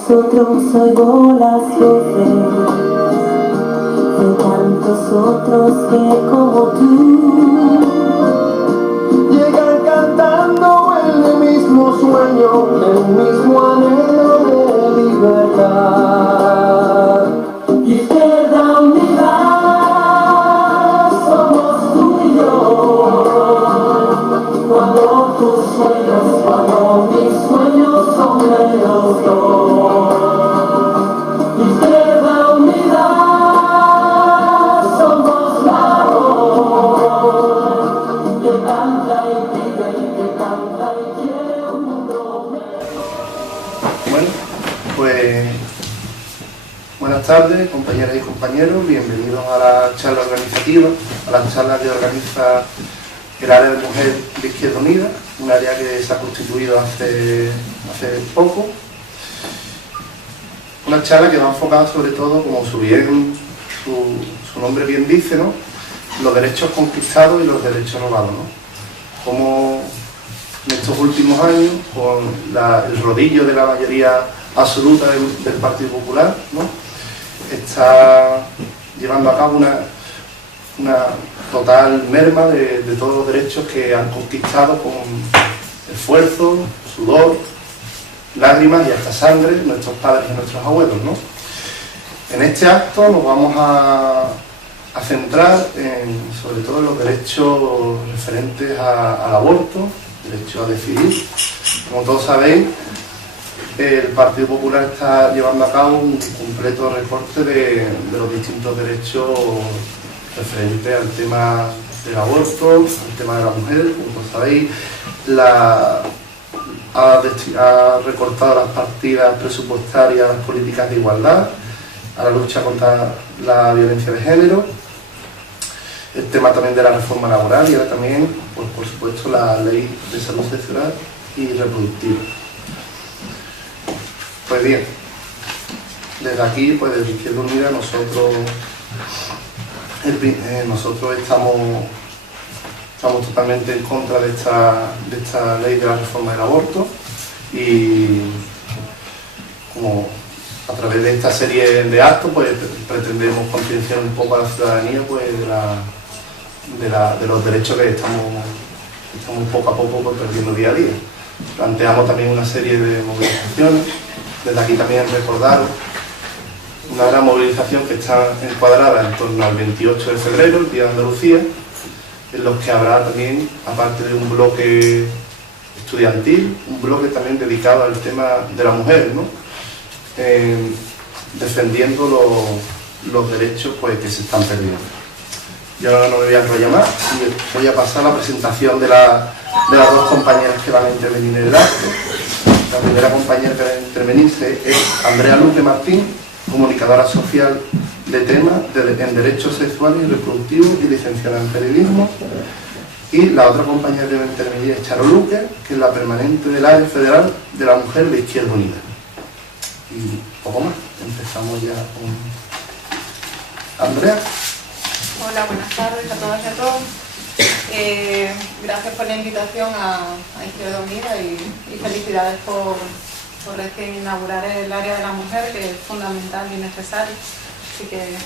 vosotros oigo las voces de tantos otros que como tú llegan cantando el mismo sueño, el mismo anhelo de libertad. Izquierda Unida, somos tú y yo. Cuando tus sueños, cuando mis sueños son menos dos. Izquierda Unida, somos la voz que canta y pide y que canta y quiere un mundo mejor. Bueno, pues buenas tardes, compañeras y compañeros, bienvenidos a la charla organizativa, a la charla que organiza el área de mujer de Izquierda Unida, un área que se ha constituido hace poco. Una charla que va enfocada sobre todo, como su nombre bien dice, ¿no?, los derechos conquistados y los derechos robados, ¿no? Como en estos últimos años, con el rodillo de la mayoría absoluta del Partido Popular, ¿no?, está llevando a cabo una total merma de todos los derechos que han conquistado con esfuerzo, sudor, lágrimas y hasta sangre nuestros padres y nuestros abuelos, ¿no? En este acto nos vamos a centrar sobre todo en los derechos referentes al aborto, derecho a decidir. Como todos sabéis, el Partido Popular está llevando a cabo un completo recorte de los distintos derechos referentes al tema del aborto, al tema de la mujer. Como todos sabéis, ha recortado las partidas presupuestarias a las políticas de igualdad, a la lucha contra la violencia de género, el tema también de la reforma laboral y ahora también, pues, por supuesto, la ley de salud sexual y reproductiva. Pues bien, desde aquí, pues desde Izquierda Unida, nosotros estamos totalmente en contra de esta ley de la reforma del aborto y como a través de esta serie de actos pues pretendemos concienciar un poco a la ciudadanía pues de los derechos que estamos poco a poco pues, perdiendo día a día. Planteamos también una serie de movilizaciones. Desde aquí también recordaros una gran movilización que está encuadrada en torno al 28 de febrero, el Día de Andalucía, en los que habrá también, aparte de un bloque estudiantil, un bloque también dedicado al tema de la mujer, ¿no? Defendiendo los derechos pues, que se están perdiendo. Yo no me voy a enrollar más y voy a pasar a la presentación de las dos compañeras que van a intervenir en el acto. La primera compañera que va a intervenirse es Andrea Luque Martín, comunicadora social de temas en derechos sexuales y reproductivos y licenciada en periodismo. Y la otra compañera que va a intervenir es Charo Luque, que es la permanente del área federal de la mujer de Izquierda Unida. Y poco más, empezamos ya con Andrea. Hola, buenas tardes a todas y a todos. Gracias por la invitación a Izquierda Unida y felicidades por recién inaugurar el área de la mujer, que es fundamental y necesario. Así que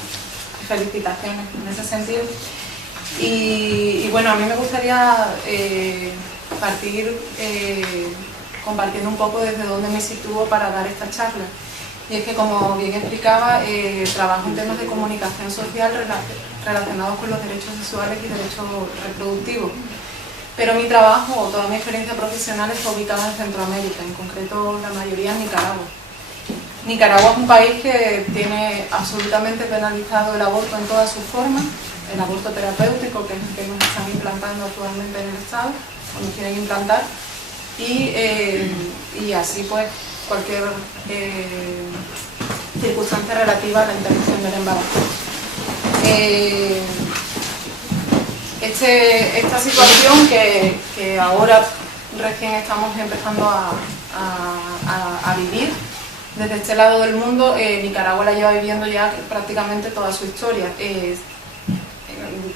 felicitaciones en ese sentido. Y bueno, a mí me gustaría partir compartiendo un poco desde dónde me sitúo para dar esta charla. Y es que, como bien explicaba, trabajo en temas de comunicación social relacionados con los derechos sexuales y derechos reproductivos. Pero mi trabajo, o toda mi experiencia profesional, está ubicada en Centroamérica, en concreto la mayoría en Nicaragua. Nicaragua es un país que tiene absolutamente penalizado el aborto en todas sus formas, el aborto terapéutico, que es el que nos están implantando actualmente en el Estado, o nos quieren implantar, y así pues cualquier circunstancia relativa a la interrupción del embarazo. Esta situación que ahora recién estamos empezando a vivir desde este lado del mundo, Nicaragua la lleva viviendo ya prácticamente toda su historia.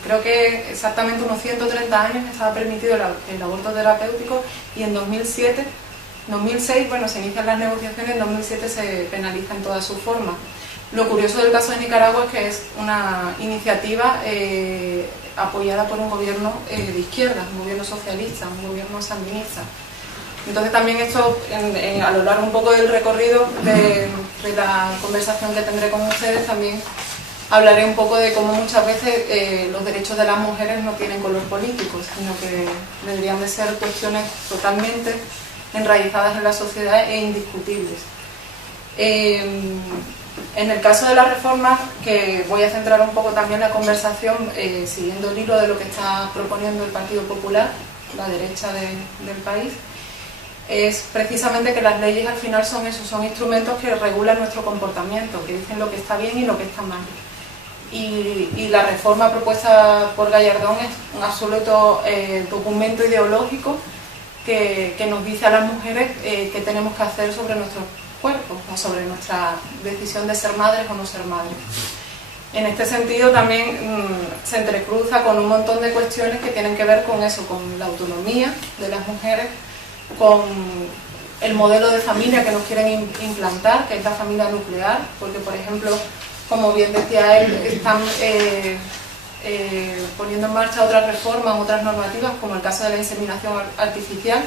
Creo que exactamente unos 130 años estaba permitido el aborto terapéutico y en 2007 En 2006, bueno, se inician las negociaciones, en 2007 se penaliza en toda su forma. Lo curioso del caso de Nicaragua es que es una iniciativa apoyada por un gobierno de izquierda, un gobierno socialista, un gobierno sandinista. Entonces también esto, a lo largo un poco del recorrido de la conversación que tendré con ustedes, también hablaré un poco de cómo muchas veces los derechos de las mujeres no tienen color político, sino que deberían de ser cuestiones totalmente enraizadas en la sociedad e indiscutibles. En el caso de la reforma, que voy a centrar un poco también la conversación siguiendo el hilo de lo que está proponiendo el Partido Popular, la derecha del país, es precisamente que las leyes al final son eso, son instrumentos que regulan nuestro comportamiento, que dicen lo que está bien y lo que está mal. Y la reforma propuesta por Gallardón es un absoluto documento ideológico que nos dice a las mujeres qué tenemos que hacer sobre nuestros cuerpos o sobre nuestra decisión de ser madres o no ser madres. En este sentido también se entrecruza con un montón de cuestiones que tienen que ver con eso, con la autonomía de las mujeres, con el modelo de familia que nos quieren implantar, que es la familia nuclear, porque por ejemplo, como bien decía él, están poniendo en marcha otras reformas, otras normativas, como el caso de la inseminación artificial,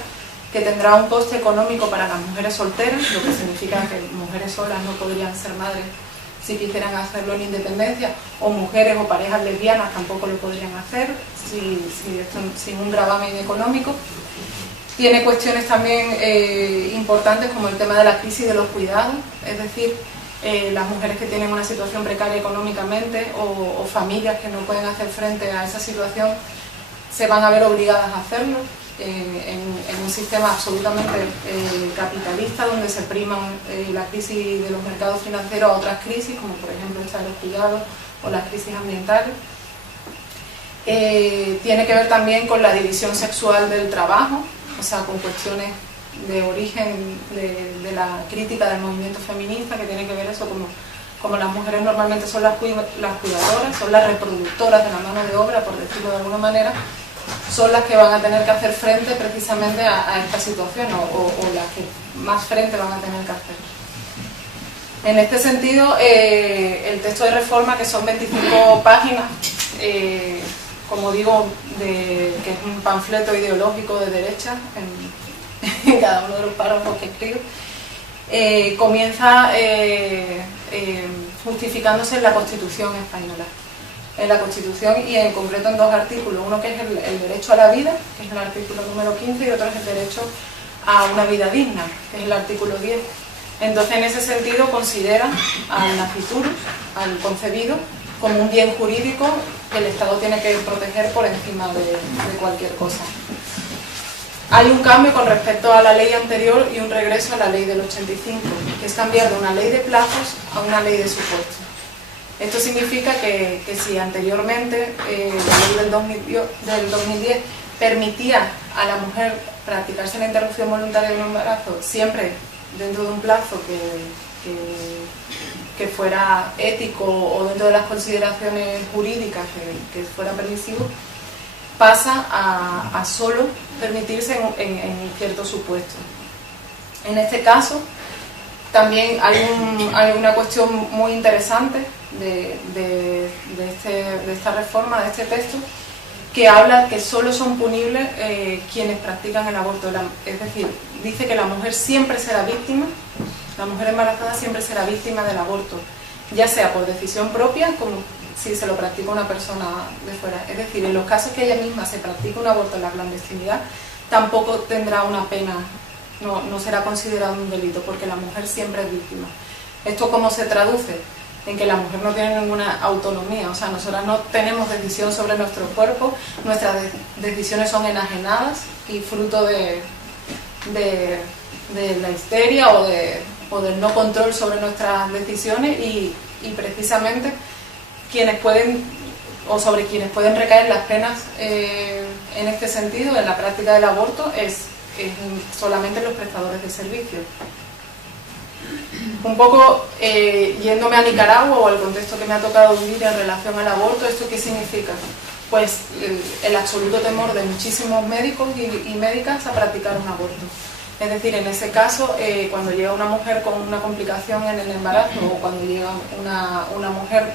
que tendrá un coste económico para las mujeres solteras, lo que significa que mujeres solas no podrían ser madres si quisieran hacerlo en independencia, o mujeres o parejas lesbianas tampoco lo podrían hacer sin un gravamen económico. Tiene cuestiones también importantes como el tema de la crisis de los cuidados, es decir, las mujeres que tienen una situación precaria económicamente o familias que no pueden hacer frente a esa situación se van a ver obligadas a hacerlo en un sistema absolutamente capitalista donde se priman la crisis de los mercados financieros a otras crisis, como por ejemplo esta de los cuidados o las crisis ambientales. Tiene que ver también con la división sexual del trabajo, o sea, con cuestiones de origen de la crítica del movimiento feminista, que tiene que ver eso como las mujeres normalmente son las cuidadoras, son las reproductoras de la mano de obra, por decirlo de alguna manera, son las que van a tener que hacer frente precisamente a esta situación o las que más frente van a tener que hacer. En este sentido, el texto de reforma, que son 25 páginas, como digo, que es un panfleto ideológico de derecha en cada uno de los párrafos que escribe, comienza justificándose en la Constitución española. En la Constitución y en concreto en dos artículos, uno que es el derecho a la vida, que es el artículo número 15, y otro es el derecho a una vida digna, que es el artículo 10. Entonces, en ese sentido, considera al nasciturus, al concebido, como un bien jurídico que el Estado tiene que proteger por encima de cualquier cosa. Hay un cambio con respecto a la ley anterior y un regreso a la ley del 85, que es cambiar de una ley de plazos a una ley de supuestos. Esto significa que si anteriormente la ley del 2010 permitía a la mujer practicarse la interrupción voluntaria del embarazo siempre dentro de un plazo que fuera ético o dentro de las consideraciones jurídicas que fuera permisivo, pasa a solo permitirse en ciertos supuestos. En este caso también hay una cuestión muy interesante de esta reforma, de este texto, que habla que solo son punibles quienes practican el aborto. Es decir, dice que la mujer siempre será víctima, la mujer embarazada siempre será víctima del aborto, ya sea por decisión propia, como si se lo practica una persona de fuera. Es decir, en los casos que ella misma se practica un aborto en la clandestinidad, tampoco tendrá una pena, no será considerado un delito, porque la mujer siempre es víctima. ¿Esto cómo se traduce? En que la mujer no tiene ninguna autonomía, o sea, nosotras no tenemos decisión sobre nuestro cuerpo, nuestras decisiones son enajenadas y fruto de la histeria o del no control sobre nuestras decisiones y precisamente sobre quienes pueden recaer las penas en este sentido, en la práctica del aborto, es solamente los prestadores de servicios. Un poco yéndome a Nicaragua o al contexto que me ha tocado vivir en relación al aborto, ¿esto qué significa? Pues el absoluto temor de muchísimos médicos y médicas a practicar un aborto. Es decir, en ese caso, cuando llega una mujer con una complicación en el embarazo o cuando llega una mujer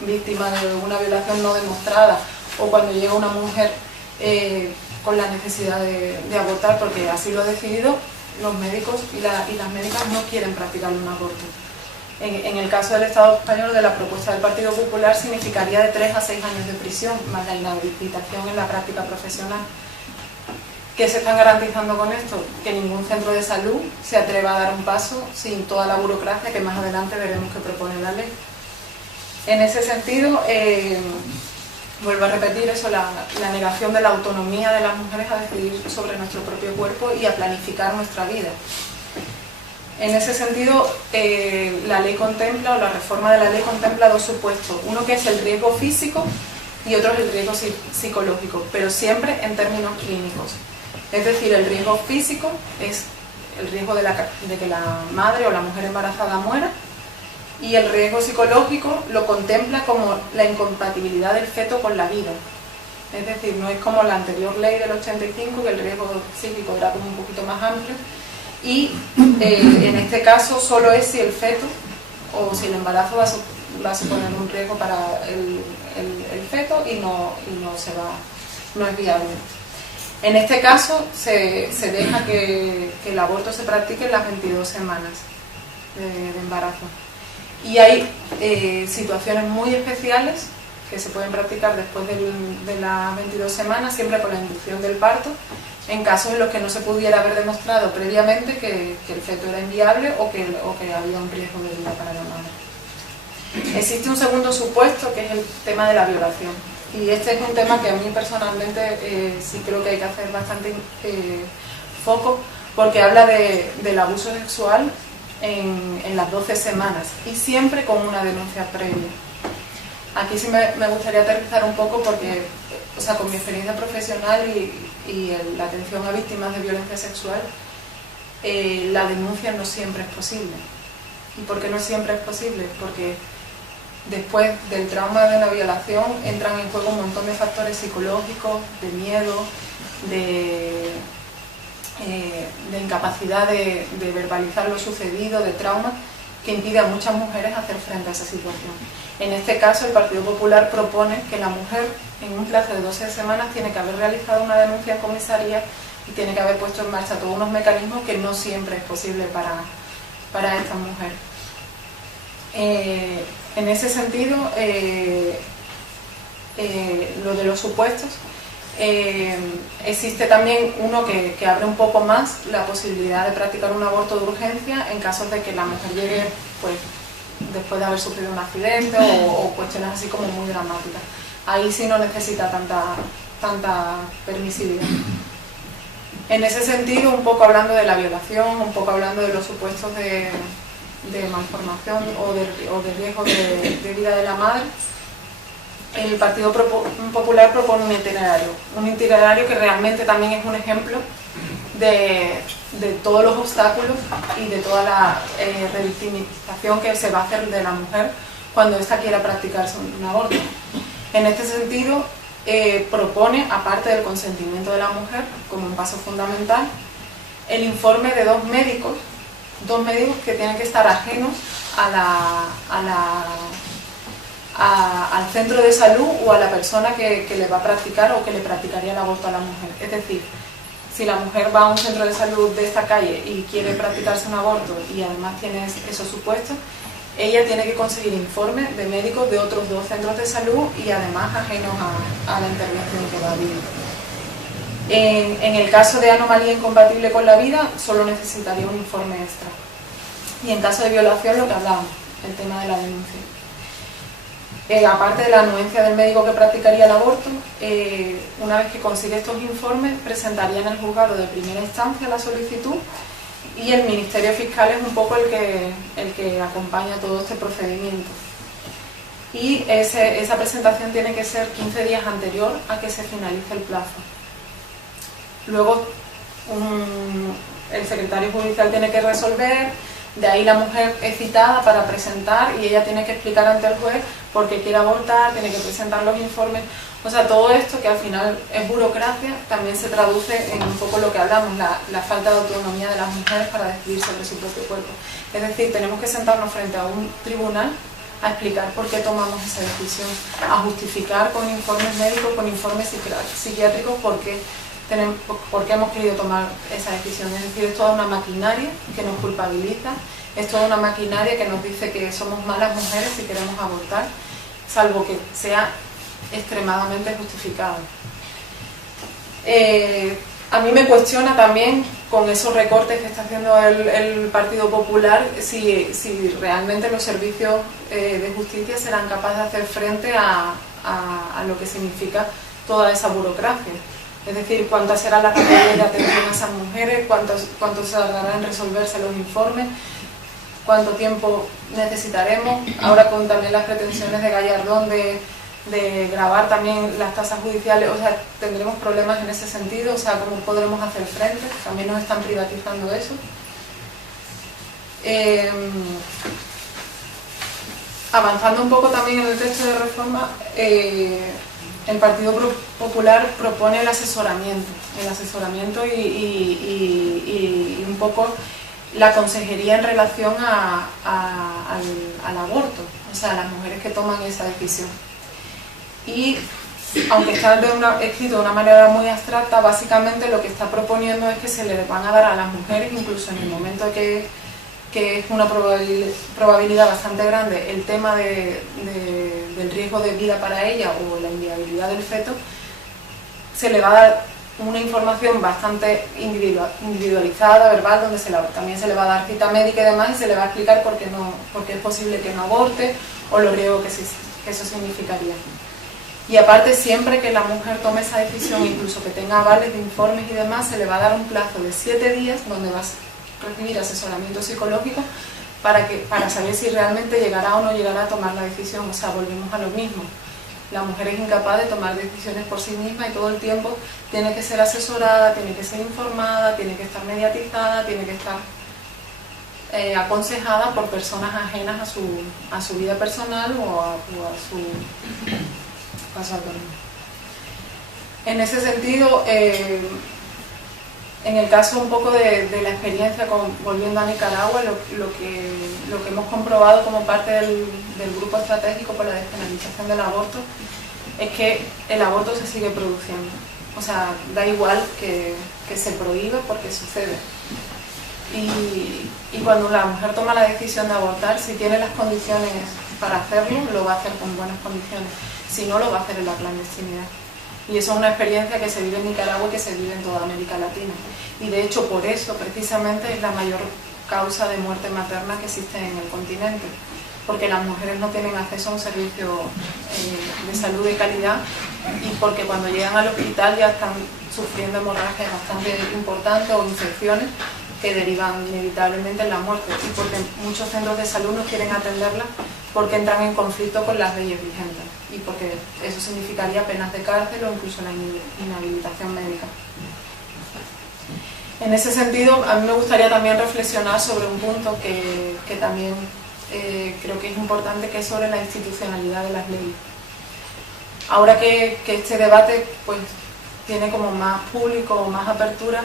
víctima de una violación no demostrada o cuando llega una mujer con la necesidad de abortar porque así lo ha decidido, los médicos y las médicas no quieren practicar un aborto. En el caso del Estado español, de la propuesta del Partido Popular, significaría de 3 a 6 años de prisión, más la inhabilitación en la práctica profesional. ¿Qué se están garantizando con esto? Que ningún centro de salud se atreva a dar un paso sin toda la burocracia que más adelante veremos que propone la ley. En ese sentido, vuelvo a repetir eso, la negación de la autonomía de las mujeres a decidir sobre nuestro propio cuerpo y a planificar nuestra vida. En ese sentido, la ley contempla, o la reforma de la ley contempla 2 supuestos. Uno que es el riesgo físico y otro es el riesgo psicológico, pero siempre en términos clínicos. Es decir, el riesgo físico es el riesgo de que la madre o la mujer embarazada muera, y el riesgo psicológico lo contempla como la incompatibilidad del feto con la vida. Es decir, no es como la anterior ley del 85, que el riesgo psíquico era como un poquito más amplio, y en este caso solo es si el feto o si el embarazo va a suponer un riesgo para el feto y no es viable. En este caso se deja que el aborto se practique en las 22 semanas de embarazo. Y hay situaciones muy especiales que se pueden practicar después de las 22 semanas, siempre con la inducción del parto, en casos en los que no se pudiera haber demostrado previamente que el feto era inviable o que había un riesgo de vida para la madre. Existe un segundo supuesto, que es el tema de la violación. Y este es un tema que a mí personalmente sí creo que hay que hacer bastante foco, porque habla del abuso sexual en las 12 semanas y siempre con una denuncia previa. Aquí sí me gustaría aterrizar un poco porque, o sea, con mi experiencia profesional y la atención a víctimas de violencia sexual, la denuncia no siempre es posible. ¿Y por qué no siempre es posible? Porque después del trauma de una violación entran en juego un montón de factores psicológicos, de miedo, de incapacidad de verbalizar lo sucedido, de trauma, que impide a muchas mujeres hacer frente a esa situación. En este caso, el Partido Popular propone que la mujer, en un plazo de 12 semanas, tiene que haber realizado una denuncia en comisaría y tiene que haber puesto en marcha todos unos mecanismos que no siempre es posible para esta mujer. En ese sentido, lo de los supuestos, existe también uno que abre un poco más la posibilidad de practicar un aborto de urgencia en casos de que la mujer llegue pues, después de haber sufrido un accidente o cuestiones así como muy dramáticas. Ahí sí no necesita tanta permisividad. En ese sentido, un poco hablando de la violación, un poco hablando de los supuestos de malformación o de riesgo de vida de la madre, el Partido Popular propone un itinerario que realmente también es un ejemplo de todos los obstáculos y de toda la revictimización que se va a hacer de la mujer cuando ésta quiera practicarse un aborto. En este sentido, propone, aparte del consentimiento de la mujer, como un paso fundamental, el informe de dos médicos que tienen que estar ajenos al centro de salud o a la persona que le va a practicar o que le practicaría el aborto a la mujer. Es decir, si la mujer va a un centro de salud de esta calle y quiere practicarse un aborto y además tiene esos supuestos, ella tiene que conseguir informes de médicos de otros 2 centros de salud y además ajenos a la intervención que va a vivir. En el caso de anomalía incompatible con la vida, solo necesitaría un informe extra. Y en caso de violación, lo que hablábamos, el tema de la denuncia. Aparte de la anuencia del médico que practicaría el aborto, una vez que consigue estos informes, presentaría en el juzgado de primera instancia la solicitud y el Ministerio Fiscal es un poco el que acompaña todo este procedimiento. Y esa presentación tiene que ser 15 días anterior a que se finalice el plazo. Luego, el secretario judicial tiene que resolver, De ahí la mujer es citada para presentar y ella tiene que explicar ante el juez por qué quiere abortar, tiene que presentar los informes. O sea, todo esto, que al final es burocracia, también se traduce en un poco lo que hablamos, la falta de autonomía de las mujeres para decidir sobre su propio cuerpo. Es decir, tenemos que sentarnos frente a un tribunal a explicar por qué tomamos esa decisión, a justificar con informes médicos, con informes psiquiátricos por qué hemos querido tomar esa decisión. Es decir, es toda una maquinaria que nos culpabiliza, es toda una maquinaria que nos dice que somos malas mujeres si queremos abortar, salvo que sea extremadamente justificado. A mí me cuestiona también, con esos recortes que está haciendo el Partido Popular, si realmente los servicios de justicia serán capaces de hacer frente a lo que significa toda esa burocracia. Es decir, cuánta será la rapidez de atención a esas mujeres, cuánto se tardará en resolverse los informes, cuánto tiempo necesitaremos. Ahora con también las pretensiones de Gallardón de grabar también las tasas judiciales, o sea, tendremos problemas en ese sentido, o sea, cómo podremos hacer frente. También nos están privatizando eso. Avanzando un poco también en el texto de reforma, el Partido Popular propone el asesoramiento y un poco la consejería en relación al aborto, o sea, a las mujeres que toman esa decisión. Y aunque está escrito de una manera muy abstracta, básicamente lo que está proponiendo es que se le van a dar a las mujeres, incluso en el momento que es una probabilidad bastante grande, el tema del riesgo de vida para ella o la inviabilidad del feto, se le va a dar una información bastante individualizada, verbal, donde también se le va a dar cita médica y demás, y se le va a explicar por qué es posible que no aborte o los riesgos que eso significaría. Y aparte, siempre que la mujer tome esa decisión, incluso que tenga avales de informes y demás, se le va a dar un plazo de 7 días donde va a recibir asesoramiento psicológico para saber si realmente llegará o no llegará a tomar la decisión. O sea, volvemos a lo mismo. La mujer es incapaz de tomar decisiones por sí misma y todo el tiempo tiene que ser asesorada, tiene que ser informada, tiene que estar mediatizada, tiene que estar aconsejada por personas ajenas a su vida personal o a su autonomía. En ese sentido, en el caso un poco de la experiencia volviendo a Nicaragua, lo que hemos comprobado como parte del grupo estratégico por la despenalización del aborto es que el aborto se sigue produciendo. O sea, da igual que se prohíba porque sucede. Y cuando la mujer toma la decisión de abortar, si tiene las condiciones para hacerlo, lo va a hacer con buenas condiciones. Si no, lo va a hacer en la clandestinidad. Y eso es una experiencia que se vive en Nicaragua y que se vive en toda América Latina. Y de hecho, por eso, precisamente, es la mayor causa de muerte materna que existe en el continente. Porque las mujeres no tienen acceso a un servicio de salud de calidad y porque cuando llegan al hospital ya están sufriendo hemorragias bastante importantes o infecciones que derivan inevitablemente en la muerte. Y porque muchos centros de salud no quieren atenderlas porque entran en conflicto con las leyes vigentes. Y porque eso significaría penas de cárcel o incluso la inhabilitación médica. En ese sentido, a mí me gustaría también reflexionar sobre un punto que también creo que es importante, que es sobre la institucionalidad de las leyes. Ahora que este debate pues tiene como más público o más apertura,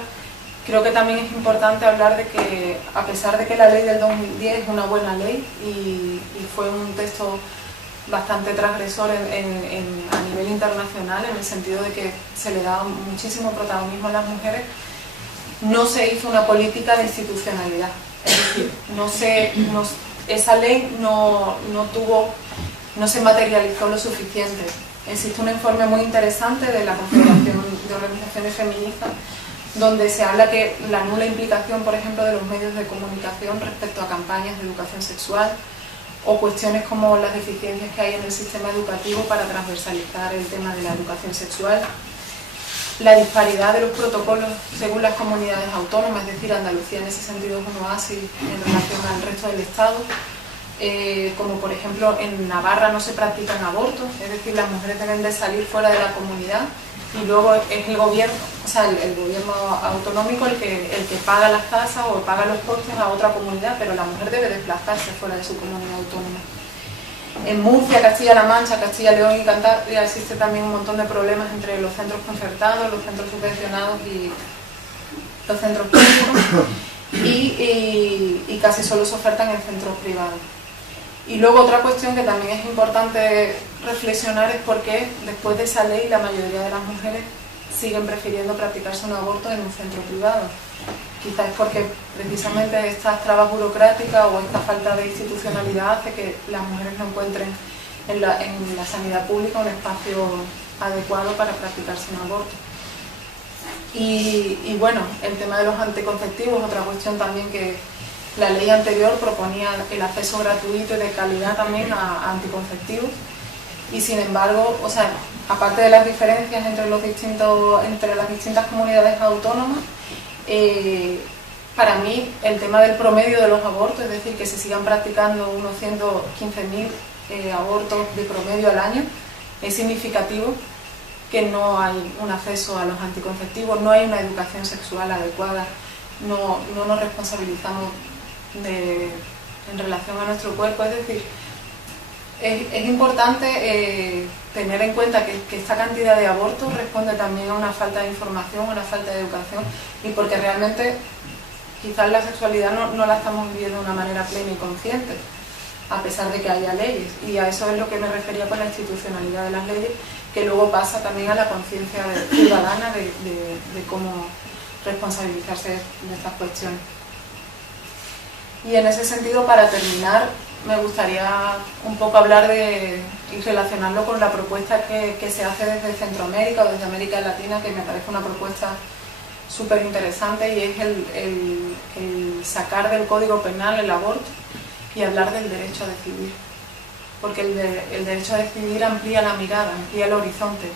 creo que también es importante hablar de que, a pesar de que la ley del 2010 es una buena ley y fue un texto bastante transgresor a nivel internacional, en el sentido de que se le da muchísimo protagonismo a las mujeres, no se hizo una política de institucionalidad. Es decir, esa ley no se materializó lo suficiente. Existe un informe muy interesante de la Confederación de Organizaciones Feministas donde se habla que la nula implicación, por ejemplo, de los medios de comunicación respecto a campañas de educación sexual o cuestiones como las deficiencias que hay en el sistema educativo para transversalizar el tema de la educación sexual, la disparidad de los protocolos según las comunidades autónomas, es decir, Andalucía en ese sentido es un oasis en relación al resto del Estado, como por ejemplo en Navarra no se practican abortos, es decir, las mujeres deben de salir fuera de la comunidad y luego es el gobierno, o sea, el gobierno autonómico el que paga las tasas o paga los costes a otra comunidad, pero la mujer debe desplazarse fuera de su comunidad autónoma. En Murcia, Castilla-La Mancha, Castilla-León y Cantabria existe también un montón de problemas entre los centros concertados, los centros subvencionados y los centros públicos, y casi solo se ofertan en centros privados. Y luego otra cuestión que también es importante reflexionar es por qué después de esa ley la mayoría de las mujeres siguen prefiriendo practicarse un aborto en un centro privado. Quizás es porque precisamente estas trabas burocráticas o esta falta de institucionalidad hace que las mujeres no encuentren en la sanidad pública un espacio adecuado para practicarse un aborto. Y bueno, el tema de los anticonceptivos, otra cuestión también que la ley anterior proponía el acceso gratuito y de calidad también a anticonceptivos, y sin embargo, o sea, aparte de las diferencias entre las distintas comunidades autónomas, para mí el tema del promedio de los abortos, es decir, que se sigan practicando unos 115.000 abortos de promedio al año, es significativo que no hay un acceso a los anticonceptivos, no hay una educación sexual adecuada, no nos responsabilizamos en relación a nuestro cuerpo. Es decir, es importante tener en cuenta que esta cantidad de abortos responde también a una falta de información, a una falta de educación, y porque realmente quizás la sexualidad no la estamos viviendo de una manera plena y consciente, a pesar de que haya leyes, y a eso es lo que me refería con la institucionalidad de las leyes, que luego pasa también a la conciencia ciudadana de cómo responsabilizarse de estas cuestiones. Y en ese sentido, para terminar, me gustaría un poco hablar y relacionarlo con la propuesta que se hace desde Centroamérica o desde América Latina, que me parece una propuesta súper interesante, y es el sacar del Código Penal el aborto y hablar del derecho a decidir. Porque el derecho a decidir amplía la mirada, amplía el horizonte,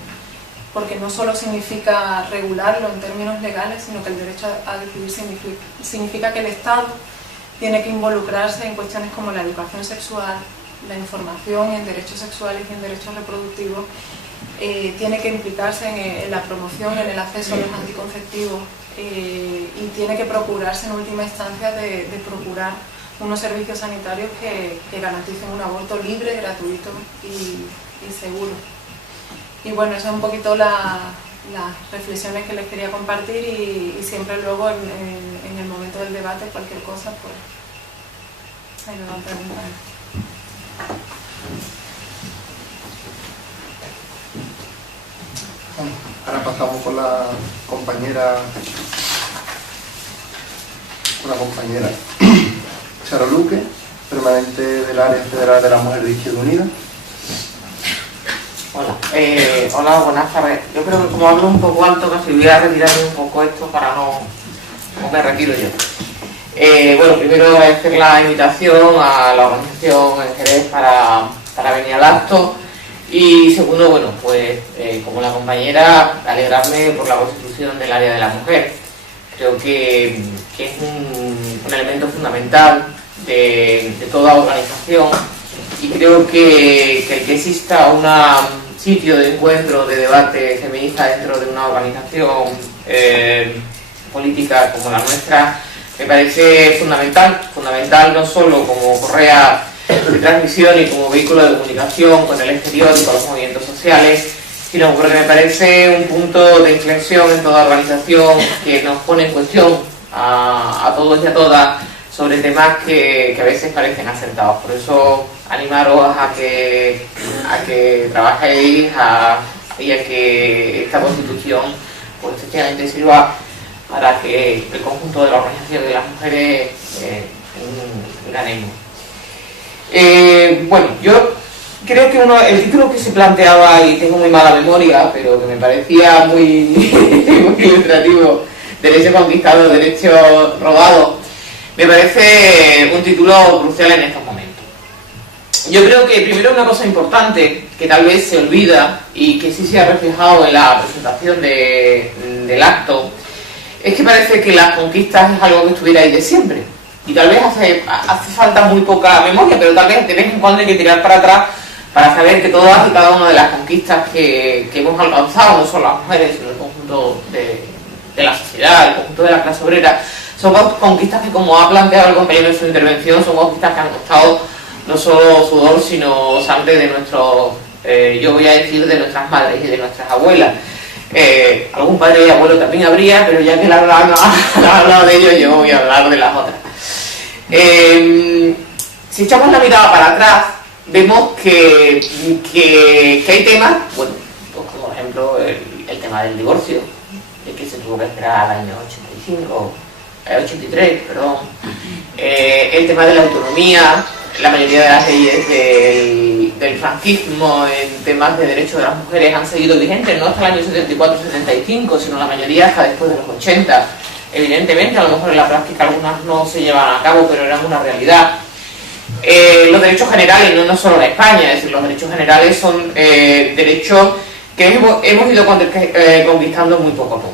porque no solo significa regularlo en términos legales, sino que el derecho a decidir significa que el Estado tiene que involucrarse en cuestiones como la educación sexual, la información en derechos sexuales y en derechos reproductivos, tiene que implicarse en la promoción, en el acceso a los anticonceptivos, y tiene que procurarse en última instancia de procurar unos servicios sanitarios que garanticen un aborto libre, gratuito y seguro. Y bueno, eso es un poquito las reflexiones que les quería compartir, y siempre luego en el momento del debate, cualquier cosa, pues ahí me van preguntando. Bueno, ahora pasamos con la compañera Charo Luque, permanente del Área Federal de la Mujer de Izquierda Unida. Hola, buenas tardes. Yo creo que como hablo un poco alto, casi voy a retirarme un poco esto para no me retiro yo. Bueno, primero agradecer la invitación a la organización en Jerez para venir al acto, y segundo, bueno, pues como la compañera, alegrarme por la constitución del área de la mujer. Creo que es un elemento fundamental de toda organización, y creo que el que exista un sitio de encuentro, de debate feminista dentro de una organización política como la nuestra, me parece fundamental no solo como correa de transmisión y como vehículo de comunicación con el exterior y con los movimientos sociales, sino porque me parece un punto de inflexión en toda organización que nos pone en cuestión a todos y a todas sobre temas que a veces parecen acertados. Por eso animaros a que trabajéis y a que esta constitución pues efectivamente sirva para que el conjunto de la organización de las mujeres ganemos. Bueno, yo creo que el título que se planteaba, y tengo muy mala memoria, pero que me parecía muy ilustrativo, derecho conquistado, derecho robado, me parece un título crucial en estos momentos. Yo creo que primero una cosa importante que tal vez se olvida y que sí se ha reflejado en la presentación del acto, es que parece que las conquistas es algo que estuviera ahí de siempre, y tal vez hace falta muy poca memoria, pero tal vez de vez en cuando hay que tirar para atrás para saber que todas y cada una de las conquistas que hemos alcanzado, no solo las mujeres, sino el conjunto de la sociedad, el conjunto de la clase obrera, son conquistas que, como ha planteado el compañero en su intervención, son conquistas que han costado no solo sudor, sino sangre de nuestros, yo voy a decir, de nuestras madres y de nuestras abuelas. Algún padre y abuelo también habría, pero ya que la ha hablado de ello, yo voy a hablar de las otras. Si echamos la mirada para atrás, vemos que hay temas, bueno, pues como por ejemplo el tema del divorcio, de que se tuvo que esperar al año 83, perdón, el tema de la autonomía, la mayoría de las leyes del franquismo en temas de derechos de las mujeres han seguido vigentes, no hasta el año 74-75, sino la mayoría hasta después de los 80. Evidentemente, a lo mejor en la práctica algunas no se llevan a cabo, pero eran una realidad. Los derechos generales, no solo en España, es decir, los derechos generales son derechos que hemos ido conquistando muy poco a poco.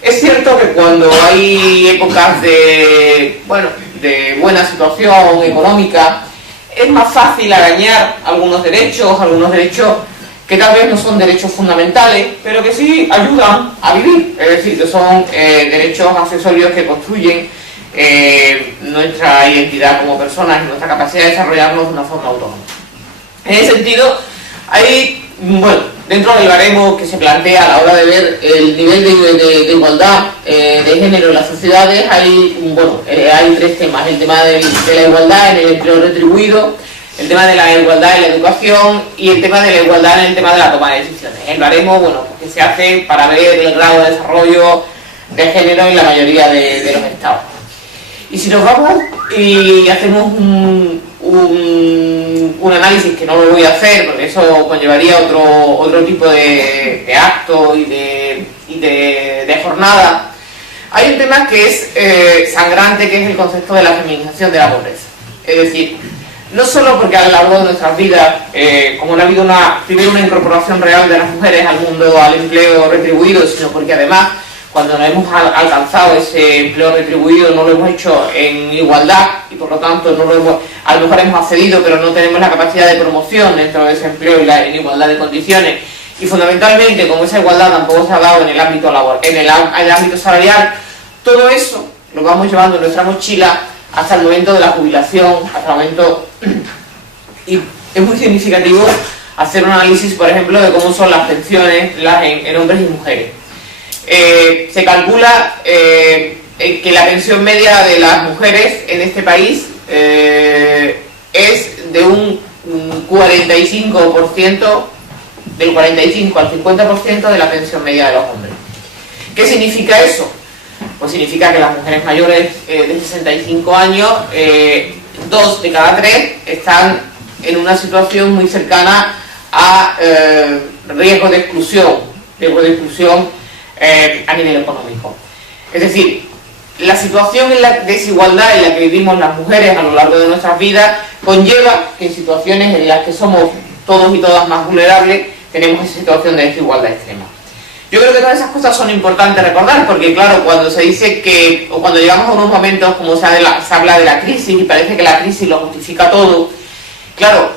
Es cierto que cuando hay épocas de buena situación económica, es más fácil arañar algunos derechos que tal vez no son derechos fundamentales, pero que sí ayudan a vivir, es decir, que son derechos accesorios que construyen nuestra identidad como personas y nuestra capacidad de desarrollarnos de una forma autónoma. En ese sentido, hay, dentro del baremo que se plantea a la hora de ver el nivel de igualdad de género en las sociedades, hay tres temas: el tema de la igualdad en el empleo retribuido, el tema de la igualdad en la educación y el tema de la igualdad en el tema de la toma de decisiones. El baremo, que se hace para ver el grado de desarrollo de género en la mayoría de los estados. Y si nos vamos y hacemos un análisis, que no lo voy a hacer porque eso conllevaría otro tipo de acto y de jornada, hay un tema que es sangrante, que es el concepto de la feminización de la pobreza. Es decir, no solo porque a lo largo de nuestras vidas, como no ha habido primero una incorporación real de las mujeres al mundo, al empleo retribuido, sino porque además, cuando no hemos alcanzado ese empleo retribuido, no lo hemos hecho en igualdad y por lo tanto a lo mejor hemos accedido, pero no tenemos la capacidad de promoción dentro de ese empleo y en igualdad de condiciones. Y fundamentalmente, como esa igualdad tampoco se ha dado en el ámbito laboral, en el ámbito salarial, todo eso lo vamos llevando en nuestra mochila hasta el momento de la jubilación, hasta el momento. Y es muy significativo hacer un análisis, por ejemplo, de cómo son las pensiones en hombres y mujeres. Se calcula que la pensión media de las mujeres en este país es de un 45%, del 45 al 50% de la pensión media de los hombres. ¿Qué significa eso? Pues significa que las mujeres mayores de 65 años, 2 de cada 3 están en una situación muy cercana a riesgo de exclusión a nivel económico. Es decir, la situación en la desigualdad en la que vivimos las mujeres a lo largo de nuestras vidas conlleva que en situaciones en las que somos todos y todas más vulnerables, tenemos esa situación de desigualdad extrema. Yo creo que todas esas cosas son importantes recordar, porque claro, cuando se dice que, o cuando llegamos a unos momentos como se habla de la crisis y parece que la crisis lo justifica todo, claro,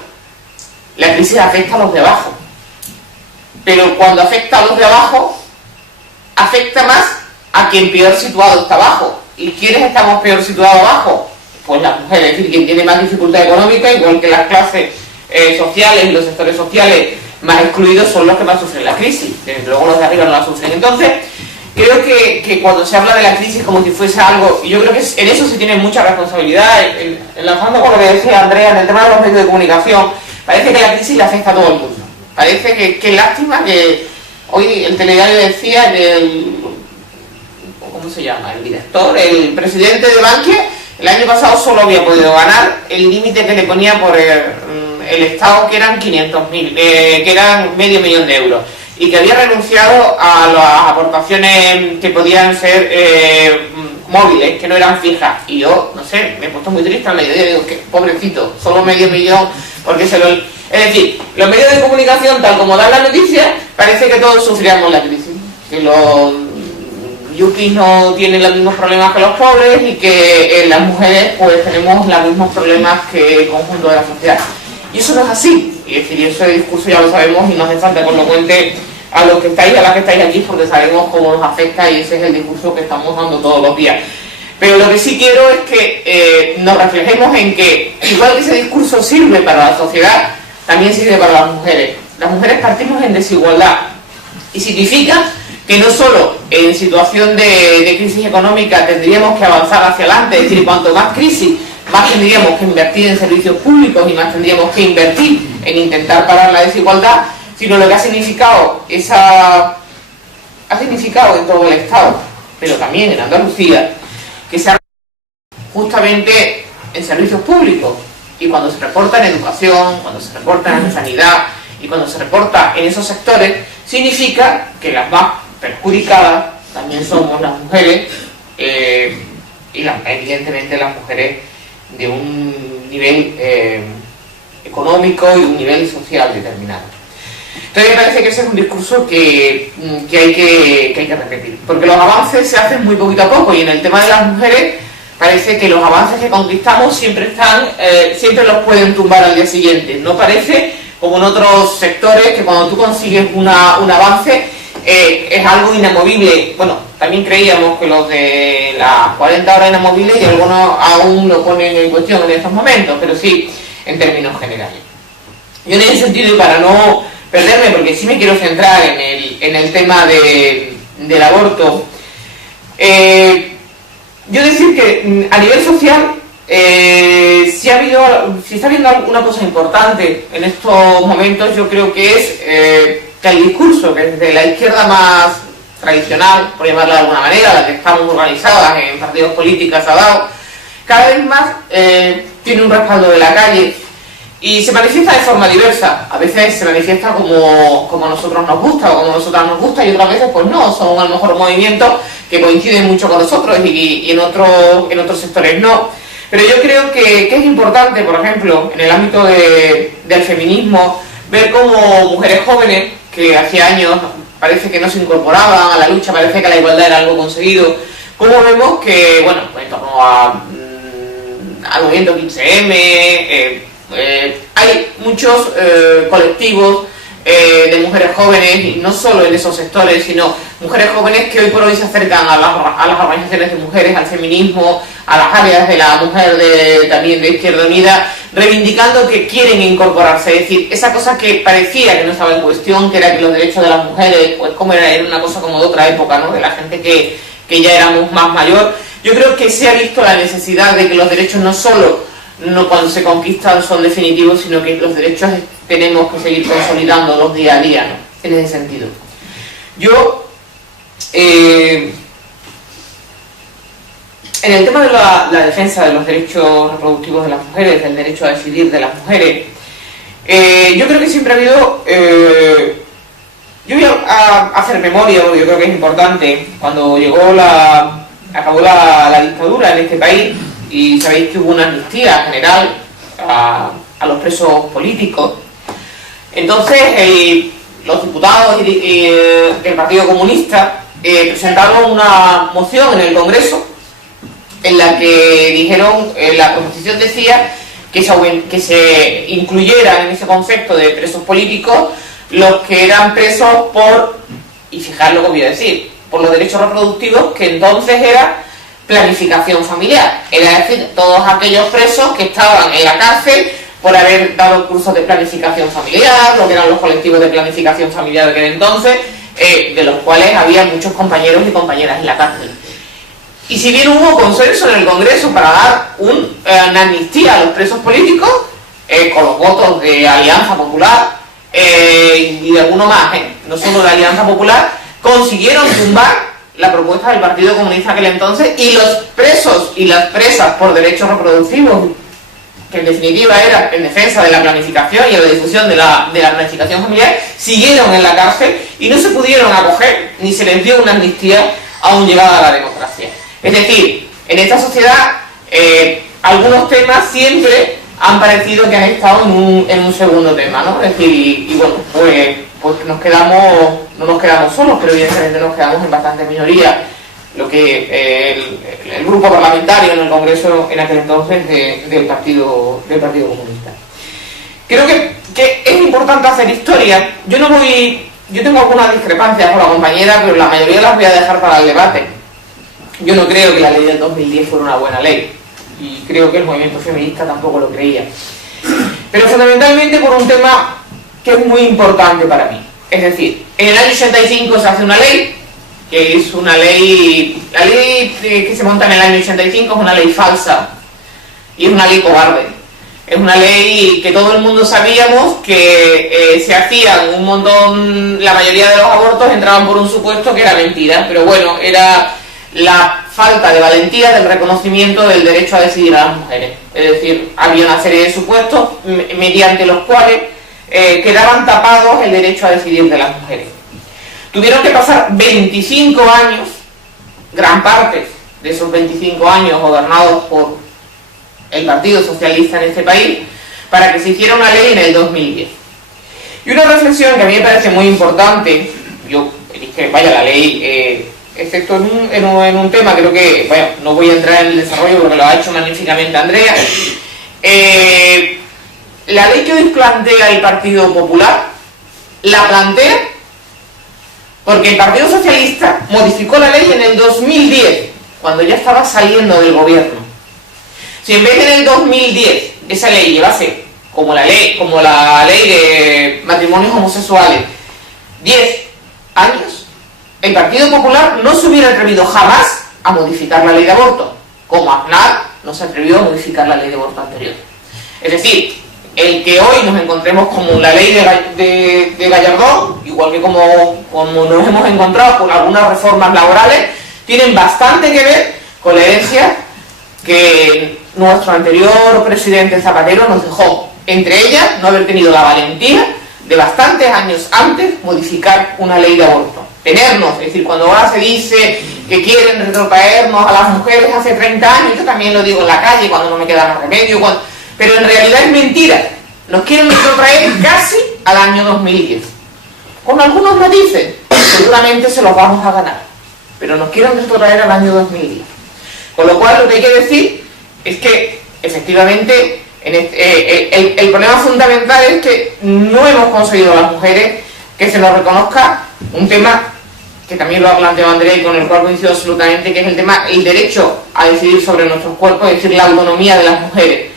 la crisis afecta a los de abajo, pero cuando afecta a los de abajo, afecta más a quien peor situado está abajo. ¿Y quiénes estamos peor situados abajo? Pues las mujeres, es decir, quien tiene más dificultad económica, igual que las clases sociales y los sectores sociales más excluidos son los que más sufren la crisis. Desde luego los de arriba no la sufren. Entonces, creo que cuando se habla de la crisis como si fuese algo, y yo creo que en eso se tiene mucha responsabilidad, enlazando con lo que decía Andrea en el tema de los medios de comunicación, parece que la crisis le afecta a todo el mundo. Parece que lástima que hoy el telediario decía, ¿cómo se llama? El director, el presidente de Bankia, el año pasado solo había podido ganar el límite que le ponía por el Estado, que eran 500.000, que eran $500.000 de euros, y que había renunciado a las aportaciones que podían ser móviles, que no eran fijas. Y yo, no sé, me he puesto muy triste al mediodía, digo, que pobrecito, solo $500.000, porque se lo... Es decir, los medios de comunicación, tal como dan la noticia, parece que todos sufríamos la crisis, que los yuppies no tienen los mismos problemas que los pobres y que las mujeres pues tenemos los mismos problemas que el conjunto de la sociedad. Y eso no es así. Y es decir, ese discurso ya lo sabemos y no hace falta que os lo cuente a los que estáis, a las que estáis aquí, porque sabemos cómo nos afecta y ese es el discurso que estamos dando todos los días. Pero lo que sí quiero es que nos reflejemos en que, igual que ese discurso sirve para la sociedad, también sirve para las mujeres. Las mujeres partimos en desigualdad y significa que no solo en situación de crisis económica tendríamos que avanzar hacia adelante, es decir, cuanto más crisis, más tendríamos que invertir en servicios públicos y más tendríamos que invertir en intentar parar la desigualdad, sino lo que ha significado en todo el Estado, pero también en Andalucía, que se ha justamente en servicios públicos, y cuando se reporta en educación, cuando se reporta en sanidad y cuando se reporta en esos sectores, significa que las más perjudicadas también somos las mujeres, y evidentemente las mujeres de un nivel económico y un nivel social determinado. Entonces me parece que ese es un discurso que hay que repetir, porque los avances se hacen muy poquito a poco, y en el tema de las mujeres parece que los avances que conquistamos siempre los pueden tumbar al día siguiente. No parece como en otros sectores que cuando tú consigues un avance es algo inamovible. Bueno, también creíamos que los de las 40 horas inamovibles y algunos aún lo ponen en cuestión en estos momentos, pero sí en términos generales. Yo en ese sentido, y para no perderme, porque sí me quiero centrar en el tema del aborto, yo decir que a nivel social si está habiendo alguna cosa importante en estos momentos, yo creo que es que el discurso que desde la izquierda más tradicional, por llamarla de alguna manera, la que estamos organizadas en partidos políticos ha dado, cada vez más tiene un respaldo de la calle y se manifiesta de forma diversa. A veces se manifiesta como a nosotros nos gusta o como a nosotras nos gusta, y otras veces pues no, son a lo mejor movimientos que coinciden mucho con nosotros y en otros sectores no. Pero yo creo que es importante, por ejemplo, en el ámbito del feminismo, ver cómo mujeres jóvenes que hacía años parece que no se incorporaban a la lucha, parece que la igualdad era algo conseguido, cómo vemos que, bueno, en torno al movimiento 15M, hay muchos colectivos de mujeres jóvenes, y no solo en esos sectores, sino mujeres jóvenes que hoy por hoy se acercan a las organizaciones de mujeres, al feminismo, a las áreas de la mujer también de Izquierda Unida, reivindicando que quieren incorporarse. Es decir, esa cosa que parecía que no estaba en cuestión, que era que los derechos de las mujeres, pues como era una cosa como de otra época, ¿no? De la gente que ya éramos más mayor. Yo creo que se ha visto la necesidad de que los derechos no solo cuando se conquistan son definitivos, sino que los derechos tenemos que seguir consolidándolos día a día, ¿no? En ese sentido. Yo, en el tema de la defensa de los derechos reproductivos de las mujeres, del derecho a decidir de las mujeres, yo creo que siempre ha habido... yo voy a hacer memoria, porque yo creo que es importante. Cuando acabó la dictadura en este país, y sabéis que hubo una amnistía general a los presos políticos, entonces los diputados del Partido Comunista presentaron una moción en el Congreso en la que dijeron, la proposición decía que se incluyeran en ese concepto de presos políticos los que eran presos y fijaros lo que voy a decir, por los derechos reproductivos, que entonces era planificación familiar, era decir, todos aquellos presos que estaban en la cárcel por haber dado cursos de planificación familiar, lo que eran los colectivos de planificación familiar de aquel entonces, de los cuales había muchos compañeros y compañeras en la cárcel. Y si bien hubo consenso en el Congreso para dar una amnistía a los presos políticos, con los votos de Alianza Popular y de alguno más, no solo de Alianza Popular, consiguieron tumbar la propuesta del Partido Comunista aquel entonces, y los presos y las presas por derechos reproductivos, que en definitiva era en defensa de la planificación y la difusión de la planificación familiar, siguieron en la cárcel y no se pudieron acoger, ni se les dio una amnistía aún llegada a la democracia. Es decir, en esta sociedad algunos temas siempre han parecido que han estado en un segundo tema, ¿no? Es decir, y bueno, pues no nos quedamos solos, pero evidentemente nos quedamos en bastante minoría, lo que el grupo parlamentario en el Congreso en aquel entonces del Partido Comunista. Creo que es importante hacer historia. Yo tengo algunas discrepancias con la compañera, pero la mayoría las voy a dejar para el debate. Yo no creo que la ley del 2010 fuera una buena ley, y creo que el movimiento feminista tampoco lo creía. Pero fundamentalmente por un tema que es muy importante para mí. Es decir, en el año 85 se hace una ley, que es una ley... La ley que se monta en el año 85 es una ley falsa, y es una ley cobarde. Es una ley que todo el mundo sabíamos que se hacían un montón, la mayoría de los abortos entraban por un supuesto que era mentira, pero bueno, era la falta de valentía del reconocimiento del derecho a decidir a las mujeres. Es decir, había una serie de supuestos mediante los cuales quedaban tapados el derecho a decidir de las mujeres. Tuvieron que pasar 25 años, gran parte de esos 25 años gobernados por el Partido Socialista en este país, para que se hiciera una ley en el 2010. Y una reflexión que a mí me parece muy importante, yo dije, vaya, la ley, excepto en un tema, creo que, bueno, no voy a entrar en el desarrollo porque lo ha hecho magníficamente Andrea, la ley que hoy plantea el Partido Popular, la plantea porque el Partido Socialista modificó la ley en el 2010, cuando ya estaba saliendo del gobierno. Si en vez de en el 2010 esa ley llevase, como la ley de matrimonios homosexuales, 10 años, el Partido Popular no se hubiera atrevido jamás a modificar la ley de aborto, como Aznar no se atrevió a modificar la ley de aborto anterior. Es decir, el que hoy nos encontremos como la ley de Gallardón, igual que como nos hemos encontrado con algunas reformas laborales, tienen bastante que ver con la herencia que nuestro anterior presidente Zapatero nos dejó, entre ellas no haber tenido la valentía de bastantes años antes modificar una ley de aborto. Tenernos, es decir, cuando ahora se dice que quieren retrotraernos a las mujeres hace 30 años, yo también lo digo en la calle cuando no me queda más remedio, pero en realidad es mentira. Nos quieren retrotraer casi al año 2010. Con algunos matices, seguramente se los vamos a ganar, pero nos quieren retrotraer al año 2010. Con lo cual, lo que hay que decir es que, efectivamente, el problema fundamental es que no hemos conseguido a las mujeres que se nos reconozca un tema que también lo ha planteado Andrea y con el cual coincido absolutamente, que es el derecho a decidir sobre nuestros cuerpos, es decir, la autonomía de las mujeres.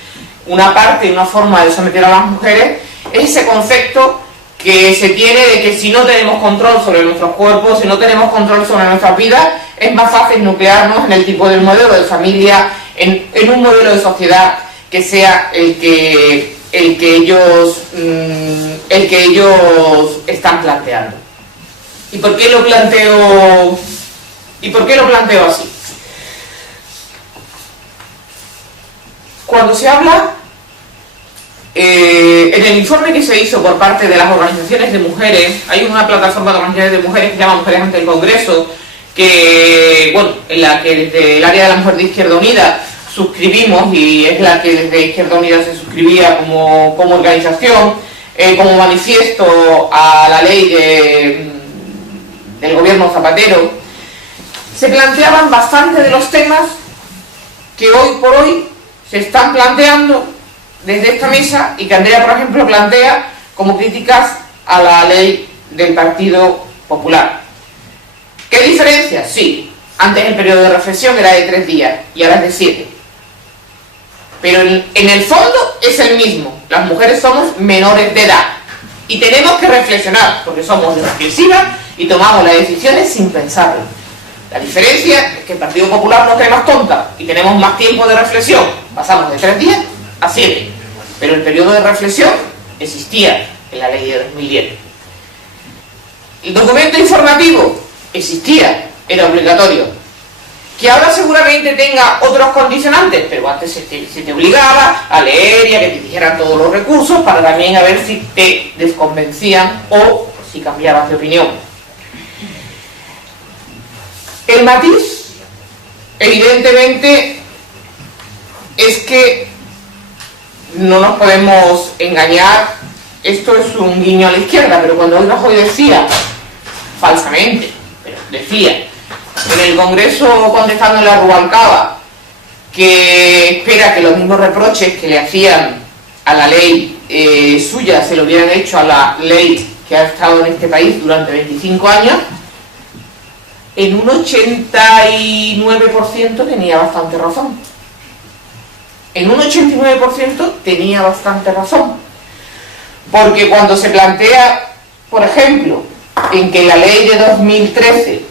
Una parte y una forma de someter a las mujeres es ese concepto que se tiene de que si no tenemos control sobre nuestros cuerpos, si no tenemos control sobre nuestras vidas, es más fácil nuclearnos en el tipo de modelo de familia, en un modelo de sociedad que sea el que ellos están planteando. ¿Y por qué lo planteo así? Cuando se habla en el informe que se hizo por parte de las organizaciones de mujeres, hay una plataforma de organizaciones de mujeres que se llama Mujeres ante el Congreso, que, bueno, en la que desde el área de la mujer de Izquierda Unida suscribimos, y es la que desde Izquierda Unida se suscribía como organización, como manifiesto a la ley del gobierno Zapatero. Se planteaban bastante de los temas que hoy por hoy se están planteando desde esta mesa y que Andrea, por ejemplo, plantea como críticas a la ley del Partido Popular. ¿Qué diferencias? Sí, antes el periodo de reflexión era de 3 días y ahora es de 7. Pero en el fondo es el mismo. Las mujeres somos menores de edad y tenemos que reflexionar porque somos reflexivas y tomamos las decisiones sin pensarlo. La diferencia es que el Partido Popular nos cree más tonta y tenemos más tiempo de reflexión. Pasamos de 3 días a 7. Pero el periodo de reflexión existía en la ley de 2010. El documento informativo existía, era obligatorio. Que ahora seguramente tenga otros condicionantes, pero antes se te obligaba a leer y a que te dijeran todos los recursos para también a ver si te desconvencían o si cambiabas de opinión. El matiz, evidentemente, es que no nos podemos engañar. Esto es un guiño a la izquierda, pero cuando hoy decía, falsamente, pero decía, en el Congreso contestándole a Rubalcaba, que espera que los mismos reproches que le hacían a la ley suya se lo hubieran hecho a la ley que ha estado en este país durante 25 años, en un 89% tenía bastante razón. En un 89% tenía bastante razón. Porque cuando se plantea, por ejemplo, en que la ley de 2013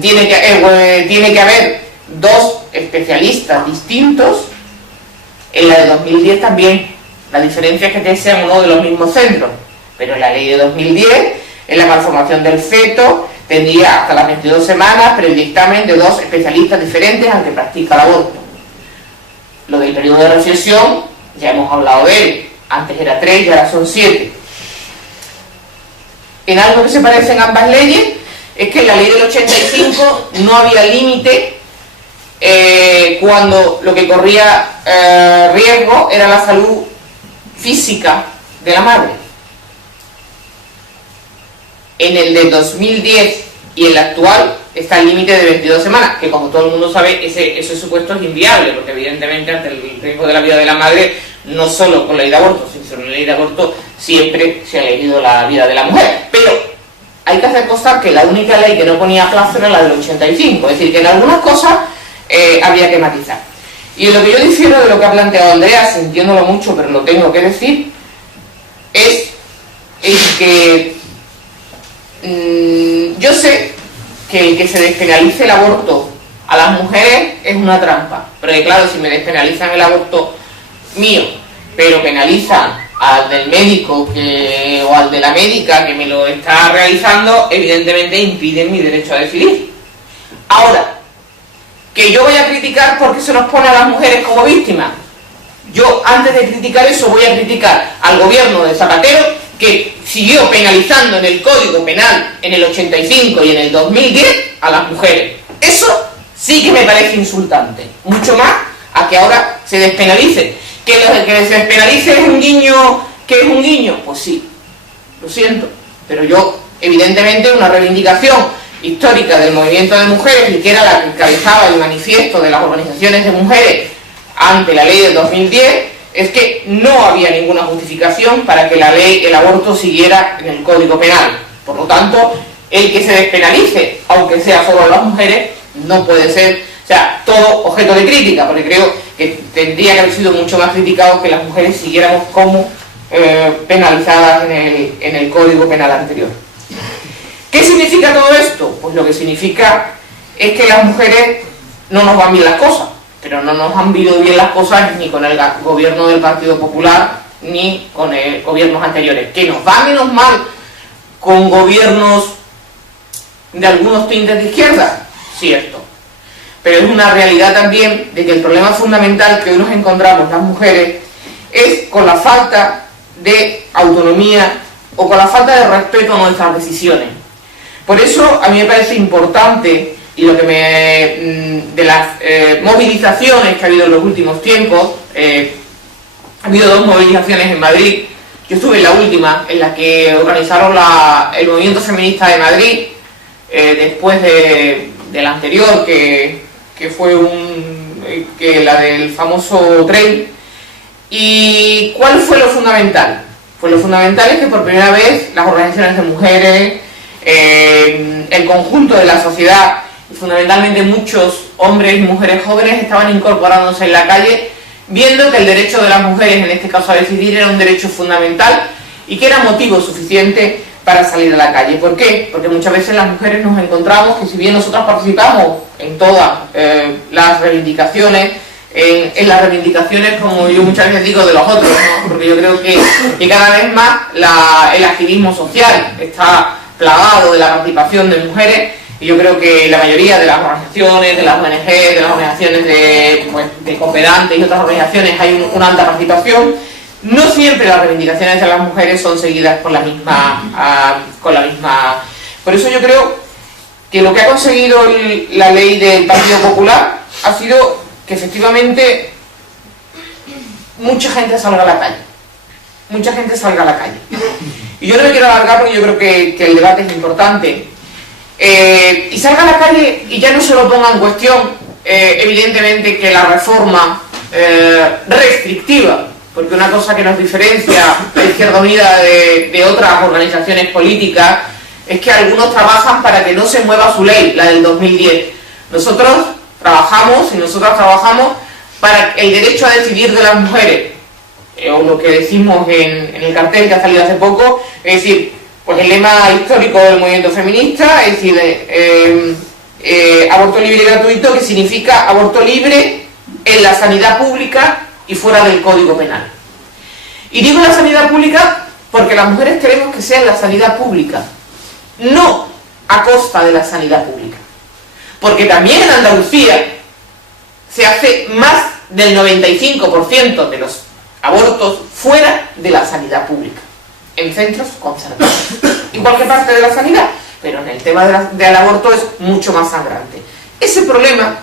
tiene que haber dos especialistas distintos, en la de 2010 también. La diferencia es que sean uno de los mismos centros, pero en la ley de 2010, en la malformación del feto, tendría hasta las 22 semanas, pero el dictamen de dos especialistas diferentes al que practica el aborto. Lo del periodo de reflexión, ya hemos hablado de él, antes era 3 y ahora son 7. En algo que se parecen ambas leyes es que en la ley del 85 no había límite cuando lo que corría riesgo era la salud física de la madre. En el de 2010 y el actual está el límite de 22 semanas, que como todo el mundo sabe, ese supuesto es inviable, porque evidentemente ante el riesgo de la vida de la madre, no solo con la ley de aborto, sino con la ley de aborto siempre se ha elegido la vida de la mujer. Pero hay que hacer constar que la única ley que no ponía plazo era la del 85, es decir, que en algunas cosas había que matizar. Y lo que yo difiero de lo que ha planteado Andrea, sintiéndolo mucho, pero lo tengo que decir, es que yo sé que el que se despenalice el aborto a las mujeres es una trampa, pero que claro, si me despenalizan el aborto mío, pero penalizan al del médico o al de la médica que me lo está realizando, evidentemente impiden mi derecho a decidir. Ahora, que yo voy a criticar porque se nos pone a las mujeres como víctimas. Yo, antes de criticar eso, voy a criticar al gobierno de Zapatero, que siguió penalizando en el Código Penal en el 85 y en el 2010 a las mujeres. Eso sí que me parece insultante, mucho más a que ahora se despenalice. Que se despenalice es un guiño, ¿que es un guiño? Pues sí, lo siento, pero yo, evidentemente, una reivindicación histórica del movimiento de mujeres, y que era la que encabezaba el manifiesto de las organizaciones de mujeres ante la ley del 2010, es que no había ninguna justificación para que la ley, el aborto, siguiera en el Código Penal. Por lo tanto, el que se despenalice, aunque sea solo a las mujeres, no puede ser, o sea, todo objeto de crítica, porque creo que tendría que haber sido mucho más criticado que las mujeres siguiéramos como penalizadas en el Código Penal anterior. ¿Qué significa todo esto? Pues lo que significa es que las mujeres no nos van bien las cosas, pero no nos han ido bien las cosas ni con el gobierno del Partido Popular ni con gobiernos anteriores. Que nos va menos mal con gobiernos de algunos tintes de izquierda, cierto, pero es una realidad también de que el problema fundamental que hoy nos encontramos las mujeres es con la falta de autonomía o con la falta de respeto a nuestras decisiones. Por eso a mí me parece importante, y lo que de las movilizaciones que ha habido en los últimos tiempos, ha habido 2 movilizaciones en Madrid. Yo estuve en la última, en la que organizaron el movimiento feminista de Madrid, después de la anterior, que fue la del famoso tren. ¿Y cuál fue lo fundamental? Pues lo fundamental es que por primera vez las organizaciones de mujeres, el conjunto de la sociedad, y fundamentalmente muchos hombres y mujeres jóvenes, estaban incorporándose en la calle, viendo que el derecho de las mujeres, en este caso a decidir, era un derecho fundamental y que era motivo suficiente para salir a la calle. ¿Por qué? Porque muchas veces las mujeres nos encontramos que, si bien nosotras participamos en todas las reivindicaciones, en las reivindicaciones, como yo muchas veces digo, de los otros, ¿no? Porque yo creo que cada vez más el activismo social está plagado de la participación de mujeres, y yo creo que la mayoría de las organizaciones, de las ONG, de las organizaciones de cooperantes y otras organizaciones hay una alta participación. No siempre las reivindicaciones de las mujeres son seguidas con la misma. Por eso yo creo que lo que ha conseguido la ley del Partido Popular ha sido que efectivamente mucha gente salga a la calle. Mucha gente salga a la calle. Y yo no me quiero alargar porque yo creo que el debate es importante. Y salga a la calle y ya no se lo ponga en cuestión, evidentemente, que la reforma restrictiva, porque una cosa que nos diferencia a Izquierda Unida de otras organizaciones políticas es que algunos trabajan para que no se mueva su ley, la del 2010. Nosotros trabajamos y nosotras trabajamos para el derecho a decidir de las mujeres, o lo que decimos en el cartel que ha salido hace poco, es decir, pues el lema histórico del movimiento feminista, es decir, aborto libre y gratuito, que significa aborto libre en la sanidad pública y fuera del Código Penal. Y digo la sanidad pública porque las mujeres queremos que sea en la sanidad pública, no a costa de la sanidad pública. Porque también en Andalucía se hace más del 95% de los abortos fuera de la sanidad pública, en centros concertados, en cualquier parte de la sanidad, pero en el tema del aborto es mucho más sangrante. Ese problema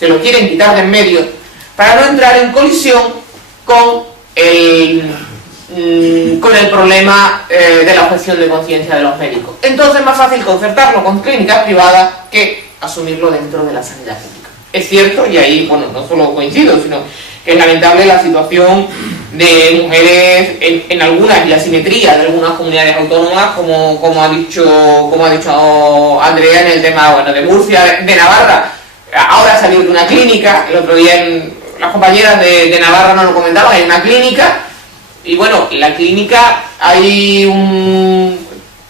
se lo quieren quitar de en medio para no entrar en colisión con el problema de la objeción de conciencia de los médicos. Entonces es más fácil concertarlo con clínicas privadas que asumirlo dentro de la sanidad pública. Es cierto, y ahí, bueno, no solo coincido, sino que es lamentable la situación de mujeres en algunas, y la asimetría de algunas comunidades autónomas, como ha dicho Andrea en el tema, bueno, de Murcia, de Navarra. Ahora ha salido de una clínica, el otro día las compañeras de Navarra nos lo comentaban, hay una clínica, y bueno, la clínica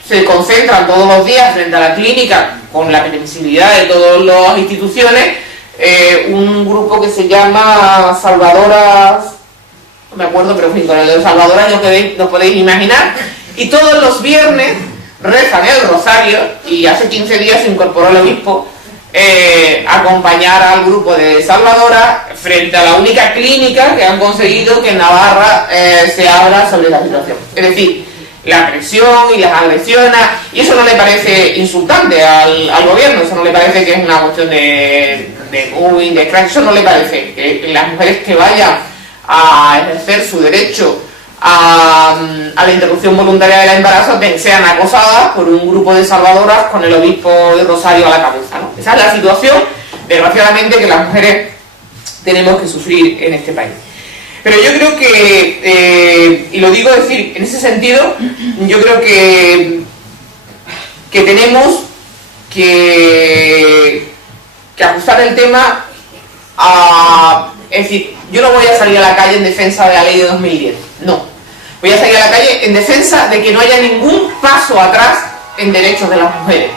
se concentran todos los días frente a la clínica, con la permisibilidad de todas las instituciones, un grupo que se llama Salvadoras, no me acuerdo, pero en fin, con el de Salvadoras no podéis imaginar, y todos los viernes rezan el rosario, y hace 15 días se incorporó el obispo a acompañar al grupo de Salvadora frente a la única clínica que han conseguido que en Navarra se habla sobre la situación. Es decir, la presión y las agresiones, y eso no le parece insultante al gobierno, eso no le parece que es una cuestión de bullying, de crack, eso no le parece que las mujeres que vayan a ejercer su derecho a la interrupción voluntaria del embarazo sean acosadas por un grupo de salvadoras con el obispo de Rosario a la cabeza, ¿no? Esa es la situación, desgraciadamente, que las mujeres tenemos que sufrir en este país. Pero yo creo que, y lo digo decir, en ese sentido, yo creo que tenemos que ajustar el tema a... Es decir, yo no voy a salir a la calle en defensa de la ley de 2010, no. Voy a salir a la calle en defensa de que no haya ningún paso atrás en derechos de las mujeres.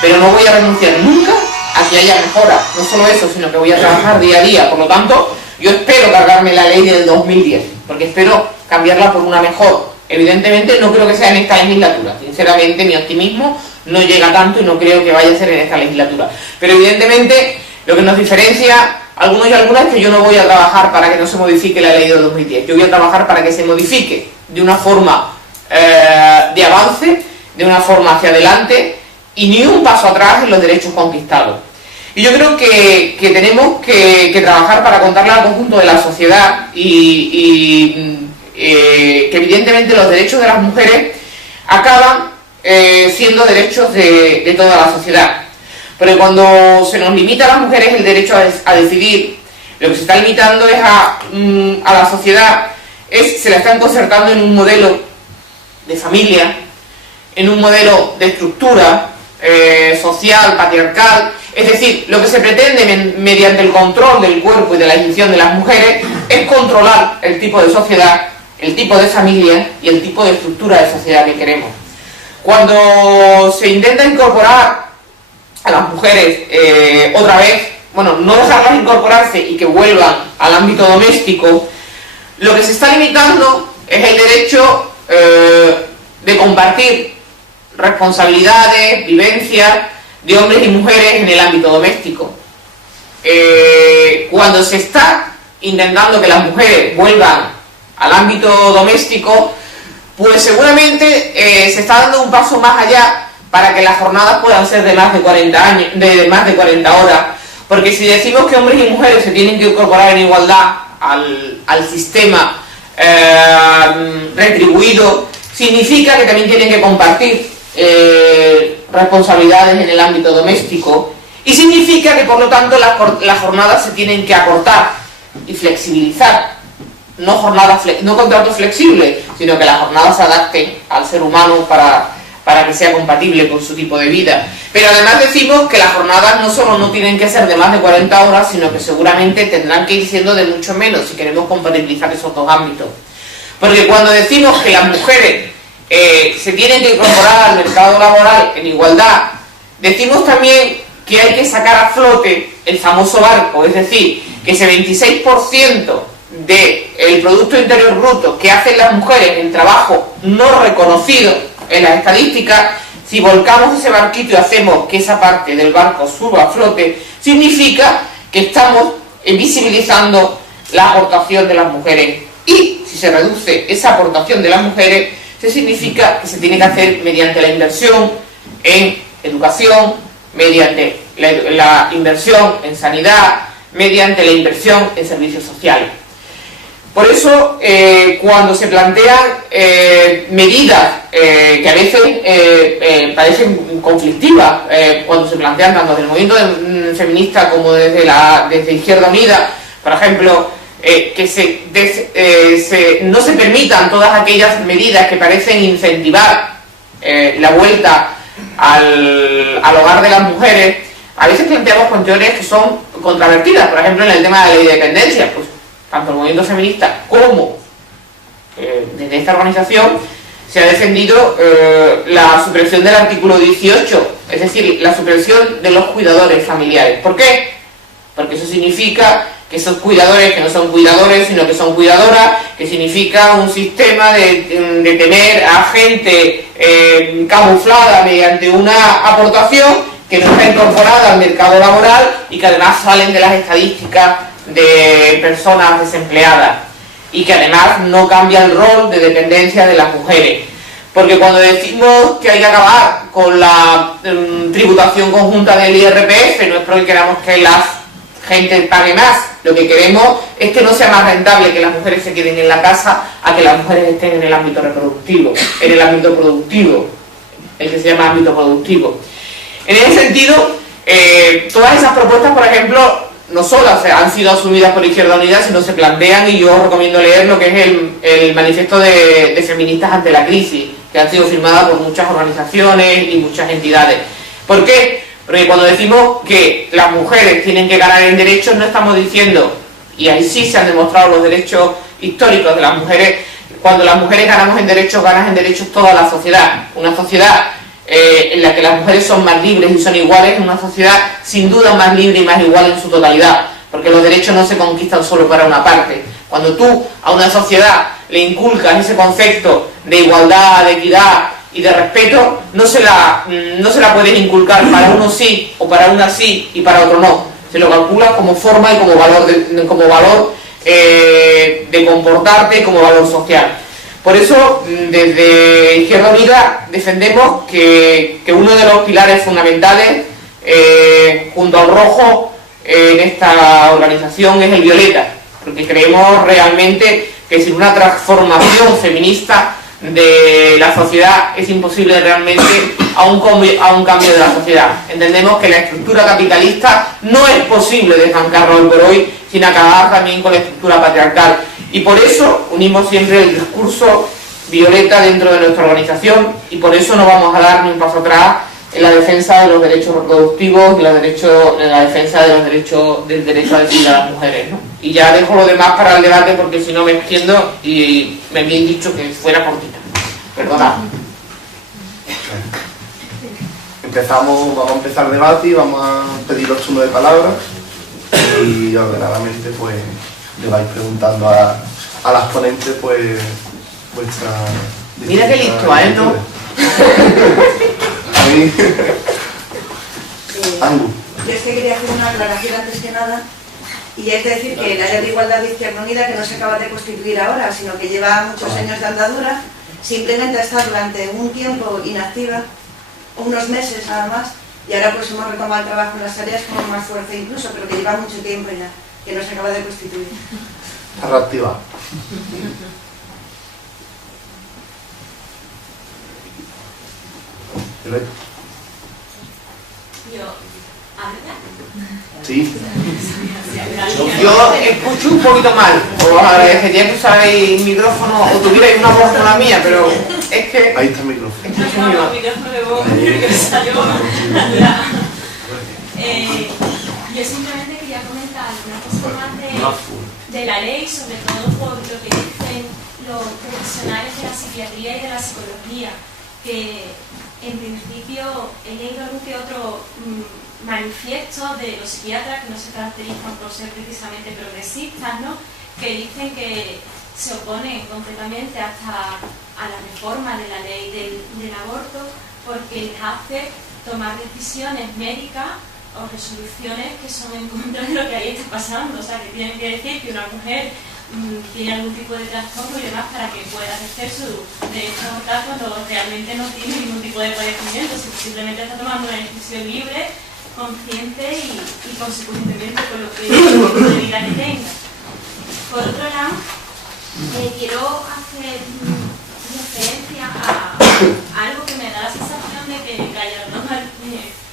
Pero no voy a renunciar nunca a que haya mejora. No solo eso, sino que voy a trabajar día a día. Por lo tanto, yo espero cargarme la ley del 2010, porque espero cambiarla por una mejor. Evidentemente no creo que sea en esta legislatura. Sinceramente, mi optimismo no llega tanto y no creo que vaya a ser en esta legislatura. Pero evidentemente lo que nos diferencia algunos y algunas es que yo no voy a trabajar para que no se modifique la ley del 2010. Yo voy a trabajar para que se modifique de una forma de avance, de una forma hacia adelante y ni un paso atrás en los derechos conquistados. Y yo creo que tenemos que trabajar para contarle al conjunto de la sociedad y que evidentemente los derechos de las mujeres acaban siendo derechos de toda la sociedad. Pero cuando se nos limita a las mujeres el derecho a decidir, lo que se está limitando es a la sociedad, se la están concertando en un modelo de familia, en un modelo de estructura social, patriarcal. Es decir, lo que se pretende mediante el control del cuerpo y de la decisión de las mujeres es controlar el tipo de sociedad, el tipo de familia y el tipo de estructura de sociedad que queremos. Cuando se intenta incorporar a las mujeres otra vez, bueno, no dejarlas incorporarse y que vuelvan al ámbito doméstico, lo que se está limitando es el derecho de compartir responsabilidades, vivencias de hombres y mujeres en el ámbito doméstico. Cuando se está intentando que las mujeres vuelvan al ámbito doméstico, pues seguramente se está dando un paso más allá para que las jornadas puedan ser de más de 40 horas, porque si decimos que hombres y mujeres se tienen que incorporar en igualdad al sistema retribuido, significa que también tienen que compartir responsabilidades en el ámbito doméstico, y significa que por lo tanto las jornadas se tienen que acortar y flexibilizar. no contratos flexibles, sino que la jornada se adapte al ser humano para que sea compatible con su tipo de vida. Pero además decimos que las jornadas no solo no tienen que ser de más de 40 horas, sino que seguramente tendrán que ir siendo de mucho menos si queremos compatibilizar esos dos ámbitos. Porque cuando decimos que las mujeres se tienen que incorporar al mercado laboral en igualdad, decimos también que hay que sacar a flote el famoso barco, es decir, que ese 26% del Producto Interior Bruto que hacen las mujeres en trabajo no reconocido en las estadísticas, si volcamos ese barquito y hacemos que esa parte del barco suba a flote, significa que estamos visibilizando la aportación de las mujeres. Y si se reduce esa aportación de las mujeres, se significa que se tiene que hacer mediante la inversión en educación, mediante la inversión en sanidad, mediante la inversión en servicios sociales. Por eso, cuando se plantean medidas que a veces parecen conflictivas, cuando se plantean tanto desde el movimiento feminista como desde Izquierda Unida, por ejemplo, que no se permitan todas aquellas medidas que parecen incentivar la vuelta al hogar de las mujeres, a veces planteamos cuestiones que son controvertidas. Por ejemplo, en el tema de la ley de dependencia, pues tanto el movimiento feminista como desde esta organización se ha defendido la supresión del artículo 18, es decir, la supresión de los cuidadores familiares. ¿Por qué? Porque eso significa que esos cuidadores que no son cuidadores, sino que son cuidadoras, que significa un sistema de tener a gente camuflada mediante una aportación que no está incorporada al mercado laboral y que además salen de las estadísticas de personas desempleadas y que además no cambia el rol de dependencia de las mujeres. Porque cuando decimos que hay que acabar con la tributación conjunta del IRPF, no es porque queramos que la gente pague más, lo que queremos es que no sea más rentable que las mujeres se queden en la casa a que las mujeres estén en el ámbito reproductivo, en el ámbito productivo, el que se llama ámbito productivo. En ese sentido, todas esas propuestas, por ejemplo, no solo han sido asumidas por Izquierda Unida, sino se plantean, y yo os recomiendo leer lo que es el manifiesto de feministas ante la crisis, que han sido firmadas por muchas organizaciones y muchas entidades. ¿Por qué? Porque cuando decimos que las mujeres tienen que ganar en derechos, no estamos diciendo, y ahí sí se han demostrado los derechos históricos de las mujeres, cuando las mujeres ganamos en derechos, ganan en derechos toda la sociedad. Una sociedad en la que las mujeres son más libres y son iguales, una sociedad sin duda más libre y más igual en su totalidad, porque los derechos no se conquistan solo para una parte. Cuando tú a una sociedad le inculcas ese concepto de igualdad, de equidad y de respeto, no se la puedes inculcar para uno sí, o para una sí y para otro no. Se lo calculas como forma y como valor de comportarte, como valor social. Por eso, desde Izquierda Unida defendemos que uno de los pilares fundamentales, junto al rojo, en esta organización es el violeta, porque creemos realmente que sin una transformación feminista de la sociedad es imposible realmente a un cambio de la sociedad. Entendemos que la estructura capitalista no es posible desbancarla hoy por hoy sin acabar también con la estructura patriarcal. Y por eso unimos siempre el discurso violeta dentro de nuestra organización y por eso no vamos a dar ni un paso atrás en la defensa de los derechos reproductivos y en la defensa de del derecho a decidir a las mujeres, ¿no? Y ya dejo lo demás para el debate porque si no me extiendo y me habían dicho que fuera cortita. Perdonad. Vamos a empezar el debate y vamos a pedir los turnos de palabras y ordenadamente pues le vais preguntando a las ponentes pues vuestra... Mira qué listo, a él no. A mí... Angu. Yo es que quería hacer una aclaración antes que nada, y es decir que la Ley de Igualdad de Izquierda Unida, que no se acaba de constituir ahora, sino que lleva muchos años de andadura, simplemente está durante un tiempo inactiva, unos meses nada más, y ahora pues hemos retomado el trabajo en las áreas con más fuerza incluso, pero que lleva mucho tiempo ya, que no se acaba de constituir. Está reactivado. Yo, ¿habla? Sí. Yo escucho un poquito mal, os agradecería que usarais micrófono o tuvierais una voz como la mía, pero es que... Ahí está el micrófono. escucho muy mal. Yo simplemente quería comentar una cosa más de la ley, sobre todo por lo que dicen los profesionales de la psiquiatría y de la psicología, que en principio he leído algún que otro manifiesto de los psiquiatras que no se caracterizan por ser precisamente progresistas, ¿no?, que dicen que se oponen completamente hasta a la reforma de la ley del aborto porque les hace tomar decisiones médicas o resoluciones que son en contra de lo que ahí está pasando. O sea, que tienen que decir que una mujer tiene algún tipo de trastorno y demás para que pueda ejercer su derecho a abortar cuando realmente no tiene ningún tipo de padecimiento, sino simplemente está tomando una decisión libre, consciente y consecuentemente con lo que de vida que tenga. Por otro lado, quiero hacer referencia a algo que me da la sensación de que Gallardón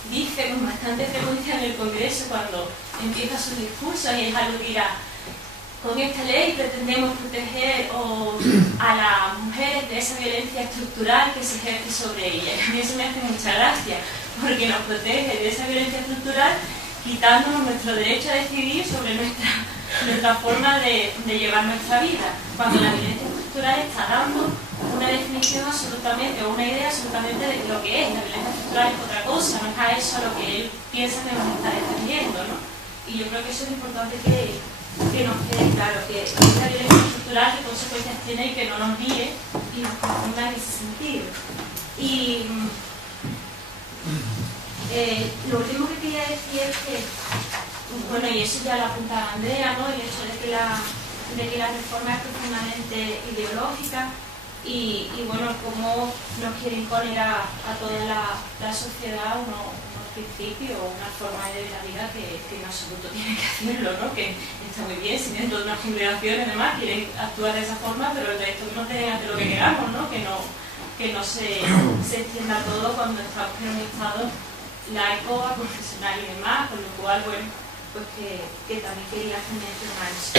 dice con bastante frecuencia en el Congreso cuando empieza sus discursos, y es algo que dirá: con esta ley pretendemos proteger a las mujeres de esa violencia estructural que se ejerce sobre ellas. A mí eso me hace mucha gracia, porque nos protege de esa violencia estructural quitándonos nuestro derecho a decidir sobre nuestra forma de llevar nuestra vida, cuando la violencia estructural está dando una definición absolutamente, o una idea absolutamente de lo que es. La violencia estructural es otra cosa, no es a eso a lo que él piensa que nos está defendiendo, ¿no? Y yo creo que eso es importante que nos quede claro, que esta violencia estructural qué consecuencias tiene y que no nos guíe y nos confunda en ese sentido. Y lo último que quería decir es que, bueno, y eso ya lo apuntaba Andrea, ¿no?, el hecho de que la reforma es profundamente ideológica y bueno, cómo nos quiere imponer a toda la sociedad unos principios o una forma de ver la vida que en absoluto tiene que hacerlo, ¿no?, que está muy bien, si dentro de unas congregaciones además quieren actuar de esa forma, pero el resto no tienen que hacer lo que queramos, ¿no?, que no se extienda todo cuando estamos en un estado laico, profesional y demás, con lo cual, bueno, pues que también quería hacer mención a eso.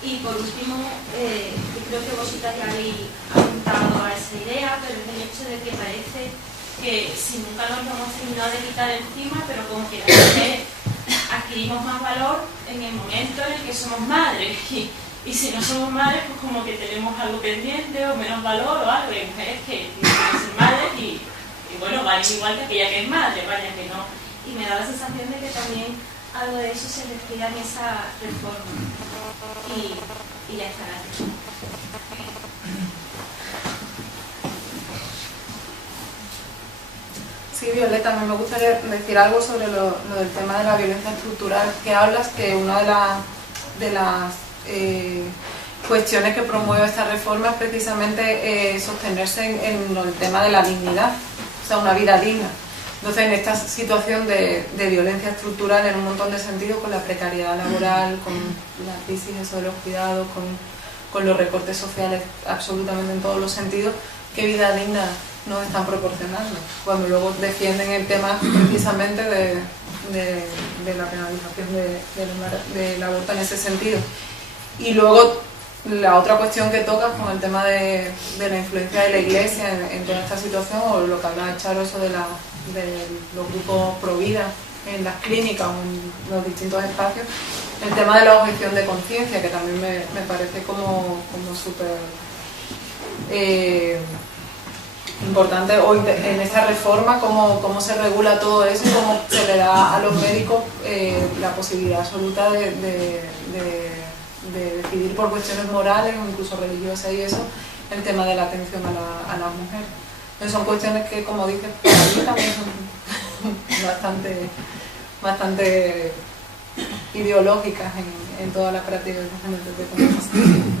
Y por último, yo creo que vosotras ya habéis apuntado a esa idea, pero es el hecho de que parece que si nunca nos lo hemos terminado de quitar encima, pero como que la mujer adquirimos más valor en el momento en el que somos madres. Y si no somos madres, pues como que tenemos algo pendiente o menos valor o algo. Hay mujeres que no quieren ser madres y bueno, valen igual que aquella que es madre, vaya que no. Y me da la sensación de que también algo de eso se respira en esa reforma. Y ya está, gracias. Sí, Violeta, a mí me gustaría decir algo sobre lo del tema de la violencia estructural que hablas, que una de las cuestiones que promueve esta reforma es precisamente sostenerse en el tema de la dignidad, o sea, una vida digna. Entonces, en esta situación de violencia estructural en un montón de sentidos, con la precariedad laboral, con la crisis de los cuidados, con los recortes sociales absolutamente en todos los sentidos, ¿qué vida digna nos están proporcionando? Cuando luego defienden el tema precisamente de la penalización del aborto en ese sentido. Y luego la otra cuestión que tocas con el tema de la influencia de la Iglesia en toda esta situación, o lo que habla Charo, eso de los grupos pro vida en las clínicas o en los distintos espacios, el tema de la objeción de conciencia, que también me parece como súper importante hoy en esta reforma, cómo se regula todo eso y cómo se le da a los médicos la posibilidad absoluta de decidir por cuestiones morales o incluso religiosas y eso, el tema de la atención a las mujeres. Entonces son cuestiones que, como dices, para mí también son bastante ideológicas en todas las prácticas de comunicación.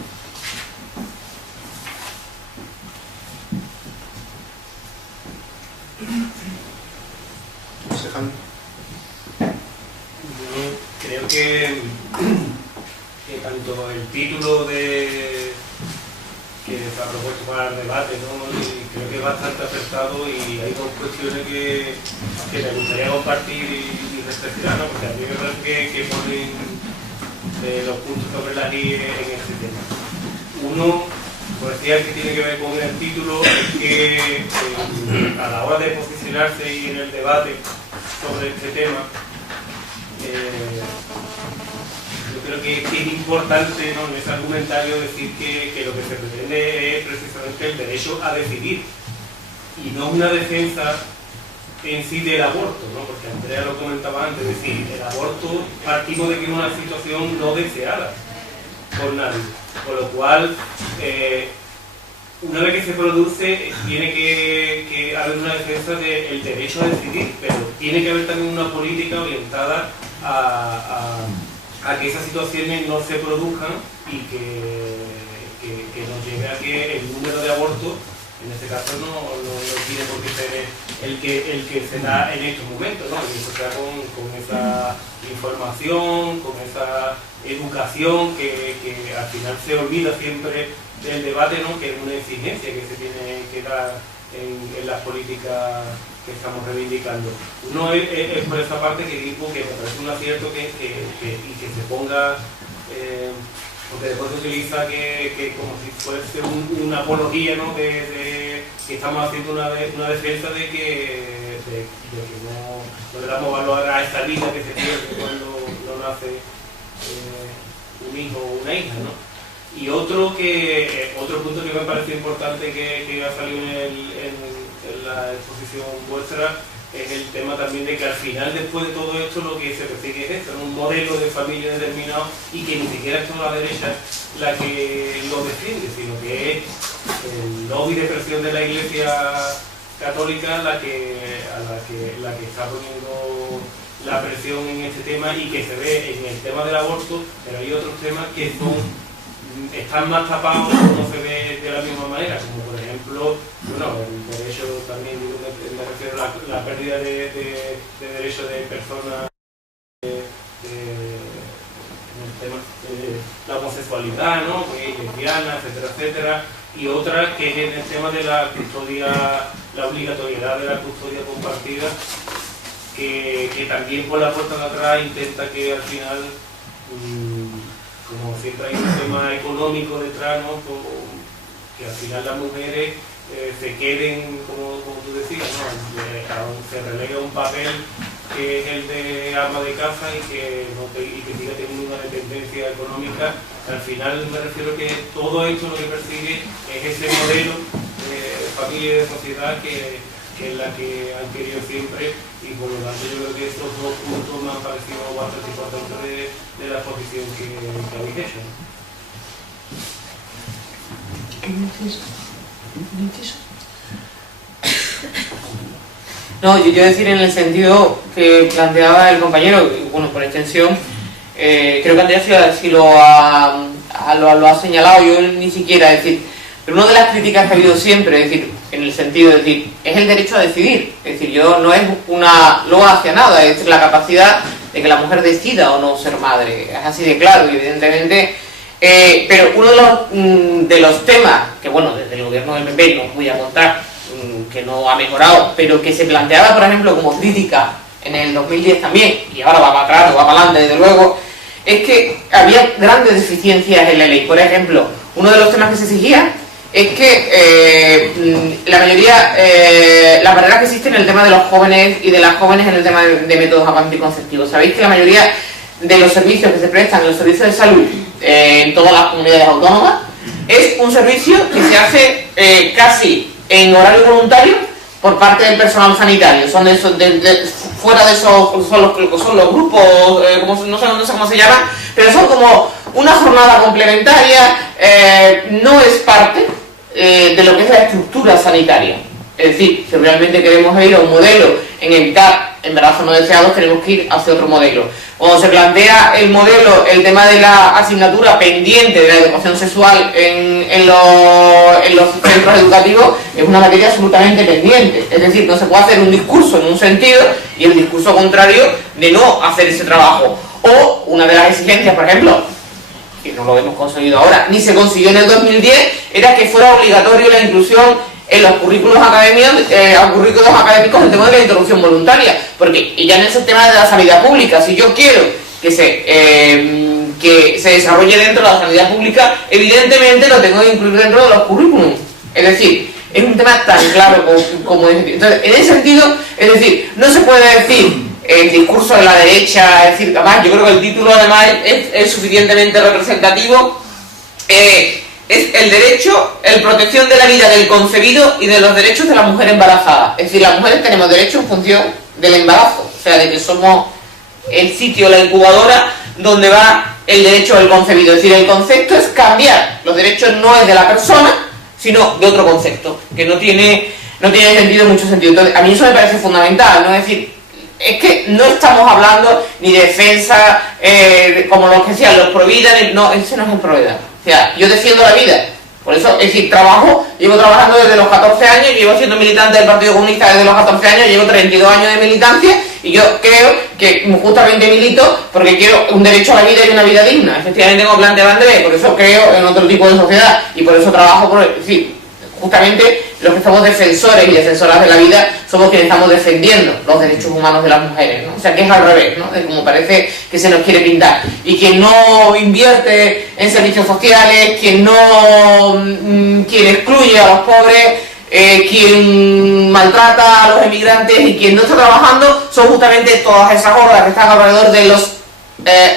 Yo creo que tanto el título se ha propuesto para el debate, ¿no? Y creo que es bastante acertado y hay dos cuestiones que me gustaría compartir y reflexionar, ¿no? Porque a mí me parece que ponen los puntos sobre la I en este tema. Uno, pues decía que tiene que ver con el título, es que a la hora de posicionarse y en el debate sobre este tema, yo creo que es importante, ¿no?, en ese argumentario decir que lo que se pretende es precisamente el derecho a decidir y no una defensa en sí del aborto, ¿no? Porque Andrea lo comentaba antes, es decir, el aborto partimos de que es una situación no deseada por nadie, con lo cual una vez que se produce tiene que haber una defensa del derecho a decidir, pero tiene que haber también una política orientada a que esas situaciones no se produzcan y que nos lleve a que el número de abortos, en este caso, no tiene por qué ser el que se da en estos momentos, ¿no? Y eso sea con esa información, con esa educación que al final se olvida siempre del debate, ¿no?, que es una exigencia que se tiene que dar en las políticas que estamos reivindicando. Uno es por esa parte que digo que me parece un acierto y que se ponga, porque después se utiliza que como si fuese una apología, ¿no?, que estamos haciendo una defensa de que no le damos valor a esta vida que se pierde cuando no nace un hijo o una hija, ¿no? Y otro punto que me parece importante que ha salido en la exposición vuestra es el tema también de que al final, después de todo esto, lo que se persigue es esto, un modelo de familia determinado, y que ni siquiera es toda la derecha la que lo defiende, sino que es el lobby de presión de la Iglesia Católica la que está poniendo la presión en este tema, y que se ve en el tema del aborto, pero hay otros temas que están más tapados, no se ve de la misma manera, como por ejemplo, bueno, el derecho también, me refiero a la pérdida de derechos de personas, el tema de la homosexualidad, ¿no?, lesbiana, etcétera, etcétera, y otra que es en el tema de la custodia, la obligatoriedad de la custodia compartida, que también por la puerta de atrás intenta que al final, como siempre hay un tema económico detrás, ¿no?, que al final las mujeres se queden, como tú decías, ¿no?, se relega un papel que es el de ama de casa y que siga teniendo una dependencia económica. Al final me refiero que todo esto lo que persigue es ese modelo de familia y de sociedad que es la que han querido siempre, y por lo tanto yo creo que estos dos puntos me han parecido bastante importantes de la exposición que habéis hecho, ¿no? No, yo decir en el sentido que planteaba el compañero, y bueno, por extensión, creo que Andrea sí lo ha señalado, yo ni siquiera, es decir, pero una de las críticas que ha habido siempre, es decir, en el sentido de decir, es el derecho a decidir, es decir, no es una loa hacia nada, es decir, la capacidad de que la mujer decida o no ser madre, es así de claro, y evidentemente, pero uno de los temas que, bueno, desde el gobierno del PP no os voy a contar, que no ha mejorado, pero que se planteaba, por ejemplo, como crítica en el 2010 también, y ahora va para atrás o va para adelante, desde luego, es que había grandes deficiencias en la ley. Por ejemplo, uno de los temas que se exigía es que la mayoría, las barreras que existen en el tema de los jóvenes y de las jóvenes en el tema de métodos anticonceptivos. Sabéis que la mayoría de los servicios que se prestan en los servicios de salud en todas las comunidades autónomas es un servicio que se hace casi en horario voluntario por parte del personal sanitario. Son fuera de esos, son los grupos, no sé cómo se llaman, pero son como una jornada complementaria, no es parte de lo que es la estructura sanitaria. Es decir, si realmente queremos ir a un modelo en evitar embarazos no deseados, tenemos que ir hacia otro modelo. Cuando se plantea el modelo, el tema de la asignatura pendiente de la educación sexual en los centros educativos, es una materia absolutamente pendiente. Es decir, no se puede hacer un discurso en un sentido y el discurso contrario de no hacer ese trabajo. O una de las exigencias, por ejemplo, que no lo hemos conseguido ahora, ni se consiguió en el 2010, era que fuera obligatorio la inclusión en los currículos académicos el tema de la interrupción voluntaria, porque ya en ese tema de la sanidad pública, si yo quiero que se desarrolle dentro de la sanidad pública, evidentemente lo tengo que incluir dentro de los currículums. Es decir, es un tema tan claro como es. Entonces, en ese sentido, es decir, no se puede decir el discurso de la derecha, es decir, además, yo creo que el título además es suficientemente representativo. Es el derecho, la protección de la vida del concebido y de los derechos de la mujer embarazada. Es decir, las mujeres tenemos derecho en función del embarazo, o sea, de que somos el sitio, la incubadora, donde va el derecho del concebido. Es decir, el concepto es cambiar. Los derechos no es de la persona, sino de otro concepto, que no tiene sentido en mucho sentido. Entonces, a mí eso me parece fundamental, ¿no? Es decir, es que no estamos hablando ni de defensa, como los que decían, los pro vida, no, ese no es el pro vida. O sea, yo defiendo la vida. Por eso, es decir, llevo trabajando desde los 14 años, llevo siendo militante del Partido Comunista desde los 14 años, llevo 32 años de militancia, y yo creo que justamente milito porque quiero un derecho a la vida y una vida digna. Efectivamente, como planteaba Andrés, por eso creo en otro tipo de sociedad, y por eso trabajo por... Es decir, justamente los que somos defensores y defensoras de la vida somos quienes estamos defendiendo los derechos humanos de las mujeres, ¿no? O sea, que es al revés, ¿no? De como parece que se nos quiere pintar. Y quien no invierte en servicios sociales, quien excluye a los pobres, quien maltrata a los emigrantes y quien no está trabajando, son justamente todas esas hordas que están alrededor de los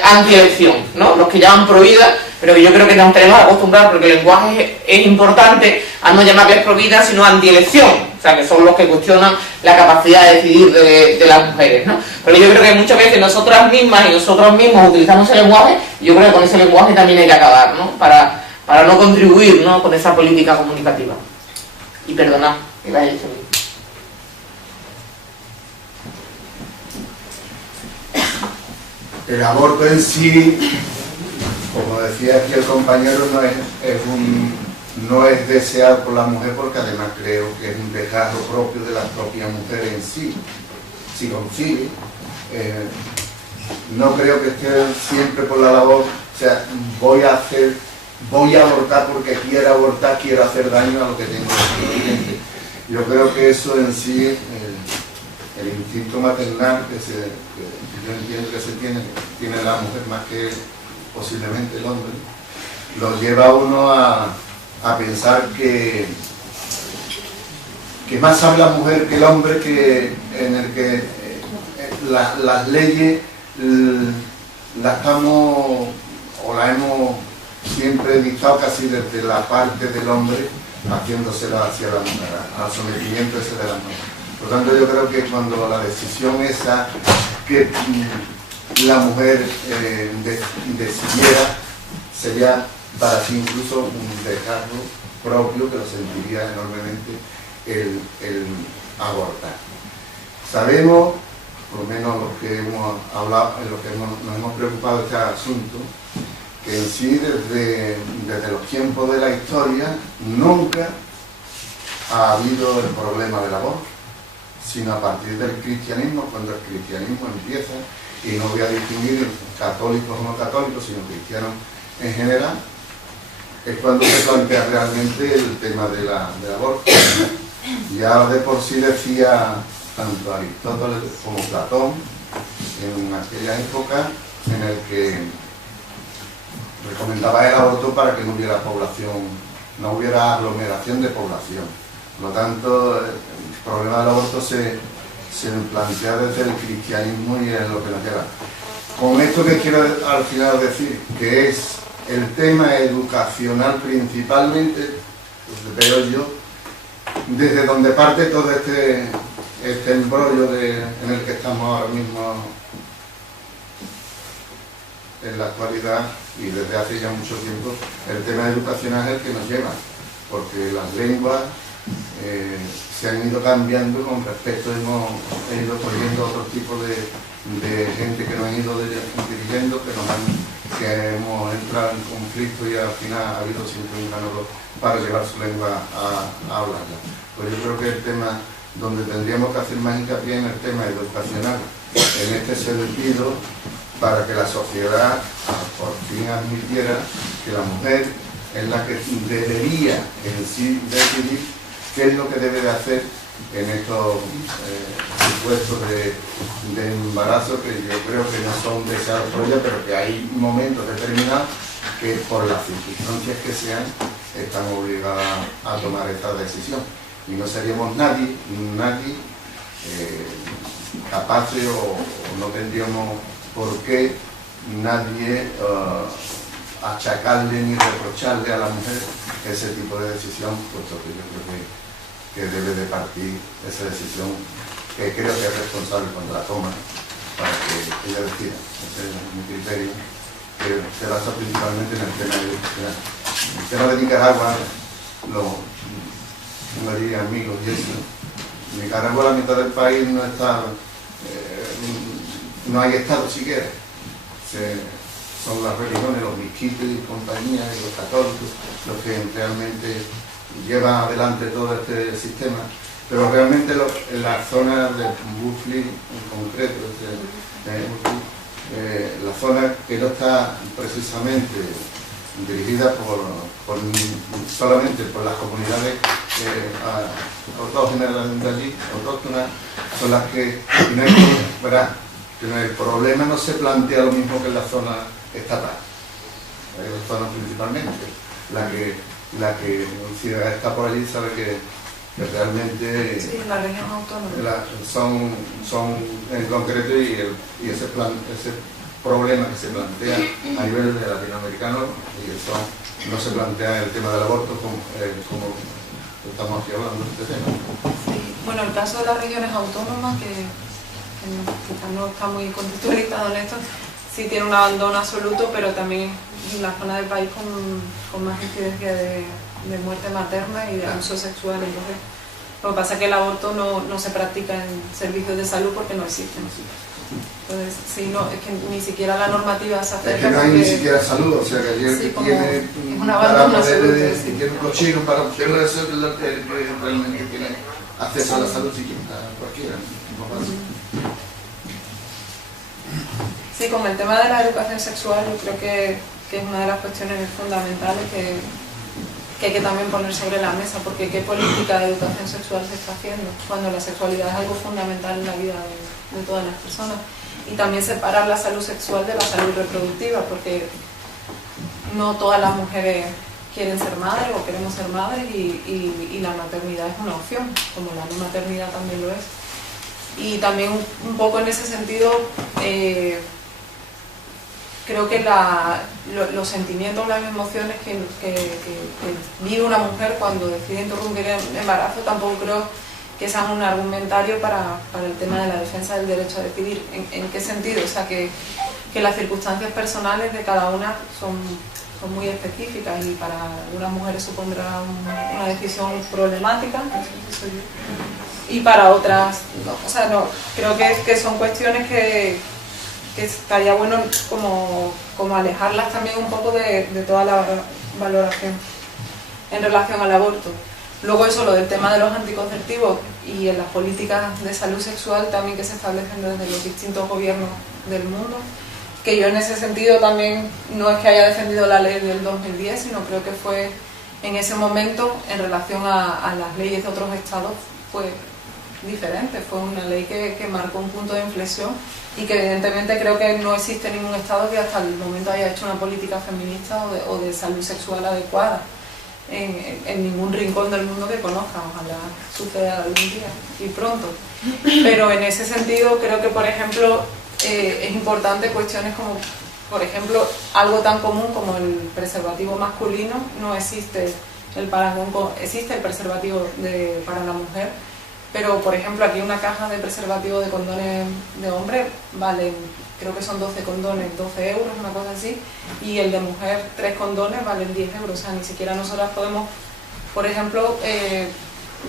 antielección, ¿no? Los que llaman pro vida, pero que yo creo que nos tenemos que acostumbrar, porque el lenguaje es importante, a no llamarles pro vida, sino antielección, o sea, que son los que cuestionan la capacidad de decidir de las mujeres, ¿no? Pero yo creo que muchas veces nosotras mismas y nosotros mismos utilizamos ese lenguaje, y yo creo que con ese lenguaje también hay que acabar, ¿no? Para no contribuir, ¿no?, con esa política comunicativa. Y perdonad, que la he hecho. El aborto en sí, como decía aquí el compañero, no es deseado por la mujer, porque además creo que es un desgarro propio de la propia mujer en sí, si concibe. No creo que esté siempre por la labor, o sea, voy a abortar porque quiero abortar, quiero hacer daño a lo que tengo pendiente. Yo creo que eso en sí, el instinto maternal que yo entiendo que tiene la mujer más que posiblemente el hombre, lo lleva a uno a pensar que más sabe la mujer que el hombre, en el que las leyes las hemos siempre dictado casi desde la parte del hombre, haciéndosela hacia la mujer, al sometimiento ese de la mujer. Por lo tanto, yo creo que cuando la decisión esa que la mujer decidiera, sería para sí incluso un desgarro propio que lo sentiría enormemente el abortar. Sabemos, por lo menos los que hemos hablado, en los que nos hemos preocupado de este asunto, que en sí desde los tiempos de la historia nunca ha habido el problema del aborto, sino a partir del cristianismo, cuando el cristianismo empieza, y no voy a distinguir católicos o no católicos, sino cristianos en general, es cuando se plantea realmente el tema del aborto. Ya de por sí decía tanto Aristóteles como Platón, en aquella época en el que recomendaba el aborto para que no hubiera población, no hubiera aglomeración de población. Por lo tanto, el problema del aborto se plantea desde el cristianismo y es lo que nos lleva. Con esto que quiero al final decir, que es el tema educacional principalmente, pues veo yo, desde donde parte todo este embrollo en el que estamos ahora mismo en la actualidad, y desde hace ya mucho tiempo, el tema educacional es el que nos lleva, porque las lenguas se han ido cambiando con respecto, hemos ido trayendo otro tipo de gente que nos han ido dirigiendo, que hemos entrado en conflicto, y al final ha habido siempre un ganador para llevar su lengua a hablarla. Pues yo creo que el tema donde tendríamos que hacer más hincapié en el tema educacional, en este sentido, para que la sociedad por fin admitiera que la mujer es la que debería en sí decidir qué es lo que debe de hacer en estos supuestos de embarazo, que yo creo que no son deseados por ella, pero que hay momentos determinados que por las circunstancias que sean están obligadas a tomar esta decisión. Y no seríamos nadie capaces o no tendríamos por qué nadie achacarle ni reprocharle a la mujer ese tipo de decisión, puesto que yo creo que debe de partir esa decisión, que creo que es responsable cuando la toma, para que ella decida. Ese es mi criterio, que se basa principalmente en el tema de educación. El tema de Nicaragua, no haría amigos y eso. En Nicaragua la mitad del país no está, no hay estado siquiera. Son las religiones, los miskites y compañía, y los católicos, los que realmente llevan adelante todo este sistema, pero realmente en la zona de Bufli en concreto, la zona que no está precisamente dirigida solamente por las comunidades generalmente allí, autóctonas, son las que el problema no se plantea lo mismo que en la zona estatal. La zona principalmente, la que si está por allí sabe que realmente sí, la región autónoma son en concreto, y ese problema que se plantea a nivel de latinoamericano, y eso no se plantea el tema del aborto como estamos aquí hablando de este tema. Sí. Bueno, el caso de las regiones autónomas, que quizás no está muy contextualizado en esto, sí tiene un abandono absoluto, pero también en la zona del país con más incidencia de muerte materna y de abuso sexual. Entonces, lo que pasa es que el aborto no se practica en servicios de salud porque no existen. Entonces, sí, no, es que ni siquiera la normativa se acerca. Es que no hay ni siquiera salud, o sea que ayer sí, tiene un abandono absoluto, sí. tiene un cochino para poderlo hacer, realmente tiene acceso a la salud siquiera, cualquiera. Sí, con el tema de la educación sexual, yo creo que es una de las cuestiones fundamentales que hay que también poner sobre la mesa, porque ¿qué política de educación sexual se está haciendo cuando la sexualidad es algo fundamental en la vida de todas las personas? Y también separar la salud sexual de la salud reproductiva, porque no todas las mujeres quieren ser madres o queremos ser madres, y la maternidad es una opción, como la no maternidad también lo es. Y también un poco en ese sentido, creo que los sentimientos, las emociones que vive una mujer cuando decide interrumpir el embarazo, tampoco creo que sean un argumentario para el tema de la defensa del derecho a decidir. ¿En qué sentido? O sea, que las circunstancias personales de cada una son muy específicas, y para algunas mujeres supondrá una decisión problemática, no sé si soy yo, y para otras no. O sea, no, creo que son cuestiones que estaría bueno como alejarlas también un poco de toda la valoración en relación al aborto. Luego eso, lo del tema de los anticonceptivos y en las políticas de salud sexual también que se establecen desde los distintos gobiernos del mundo, que yo en ese sentido también no es que haya defendido la ley del 2010, sino creo que fue en ese momento, en relación a las leyes de otros estados, fue diferente, fue una ley que marcó un punto de inflexión, y que evidentemente creo que no existe ningún estado que hasta el momento haya hecho una política feminista o de salud sexual adecuada en ningún rincón del mundo que conozca. Ojalá suceda algún día y pronto. Pero en ese sentido creo que, por ejemplo, es importante cuestiones como, por ejemplo, algo tan común como el preservativo masculino. No existe el parangón, existe el preservativo para la mujer, pero por ejemplo aquí una caja de preservativo de condones de hombre vale, creo que son 12 condones, 12 euros, una cosa así, y el de mujer 3 condones valen 10 euros. O sea, ni siquiera nosotras podemos, por ejemplo,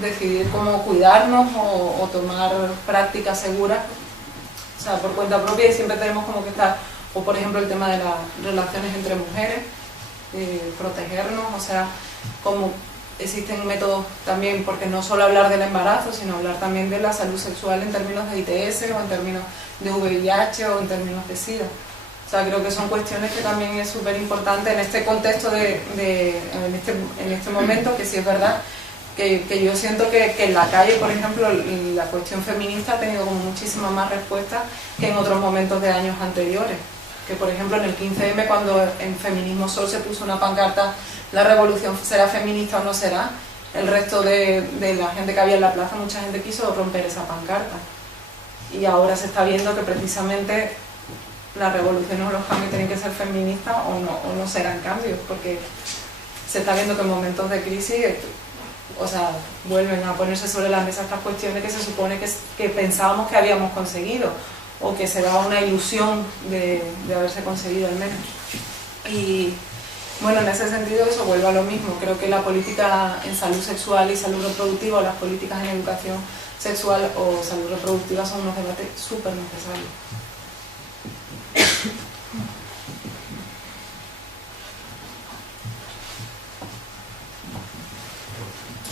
decidir cómo cuidarnos o tomar prácticas seguras, o sea, por cuenta propia, y siempre tenemos como que estar, o por ejemplo el tema de las relaciones entre mujeres, protegernos, o sea, como existen métodos también, porque no solo hablar del embarazo, sino hablar también de la salud sexual en términos de ITS, o en términos de VIH, o en términos de SIDA. sea, creo que son cuestiones que también es súper importante en este contexto en este momento, que sí es verdad que yo siento que en la calle, por ejemplo, la cuestión feminista ha tenido como muchísimas más respuestas que en otros momentos de años anteriores. Que por ejemplo en el 15M, cuando en Feminismo Sol se puso una pancarta, la revolución será feminista o no será, el resto de la gente que había en la plaza, mucha gente quiso romper esa pancarta. Y ahora se está viendo que precisamente las revoluciones o los cambios tienen que ser feministas o no serán cambios, porque se está viendo que en momentos de crisis, o sea, vuelven a ponerse sobre la mesa estas cuestiones que se supone que pensábamos que habíamos conseguido, o que se daba una ilusión de haberse conseguido al menos. Y bueno, en ese sentido eso vuelve a lo mismo. Creo que la política en salud sexual y salud reproductiva, o las políticas en educación sexual o salud reproductiva, son unos debates súper necesarios.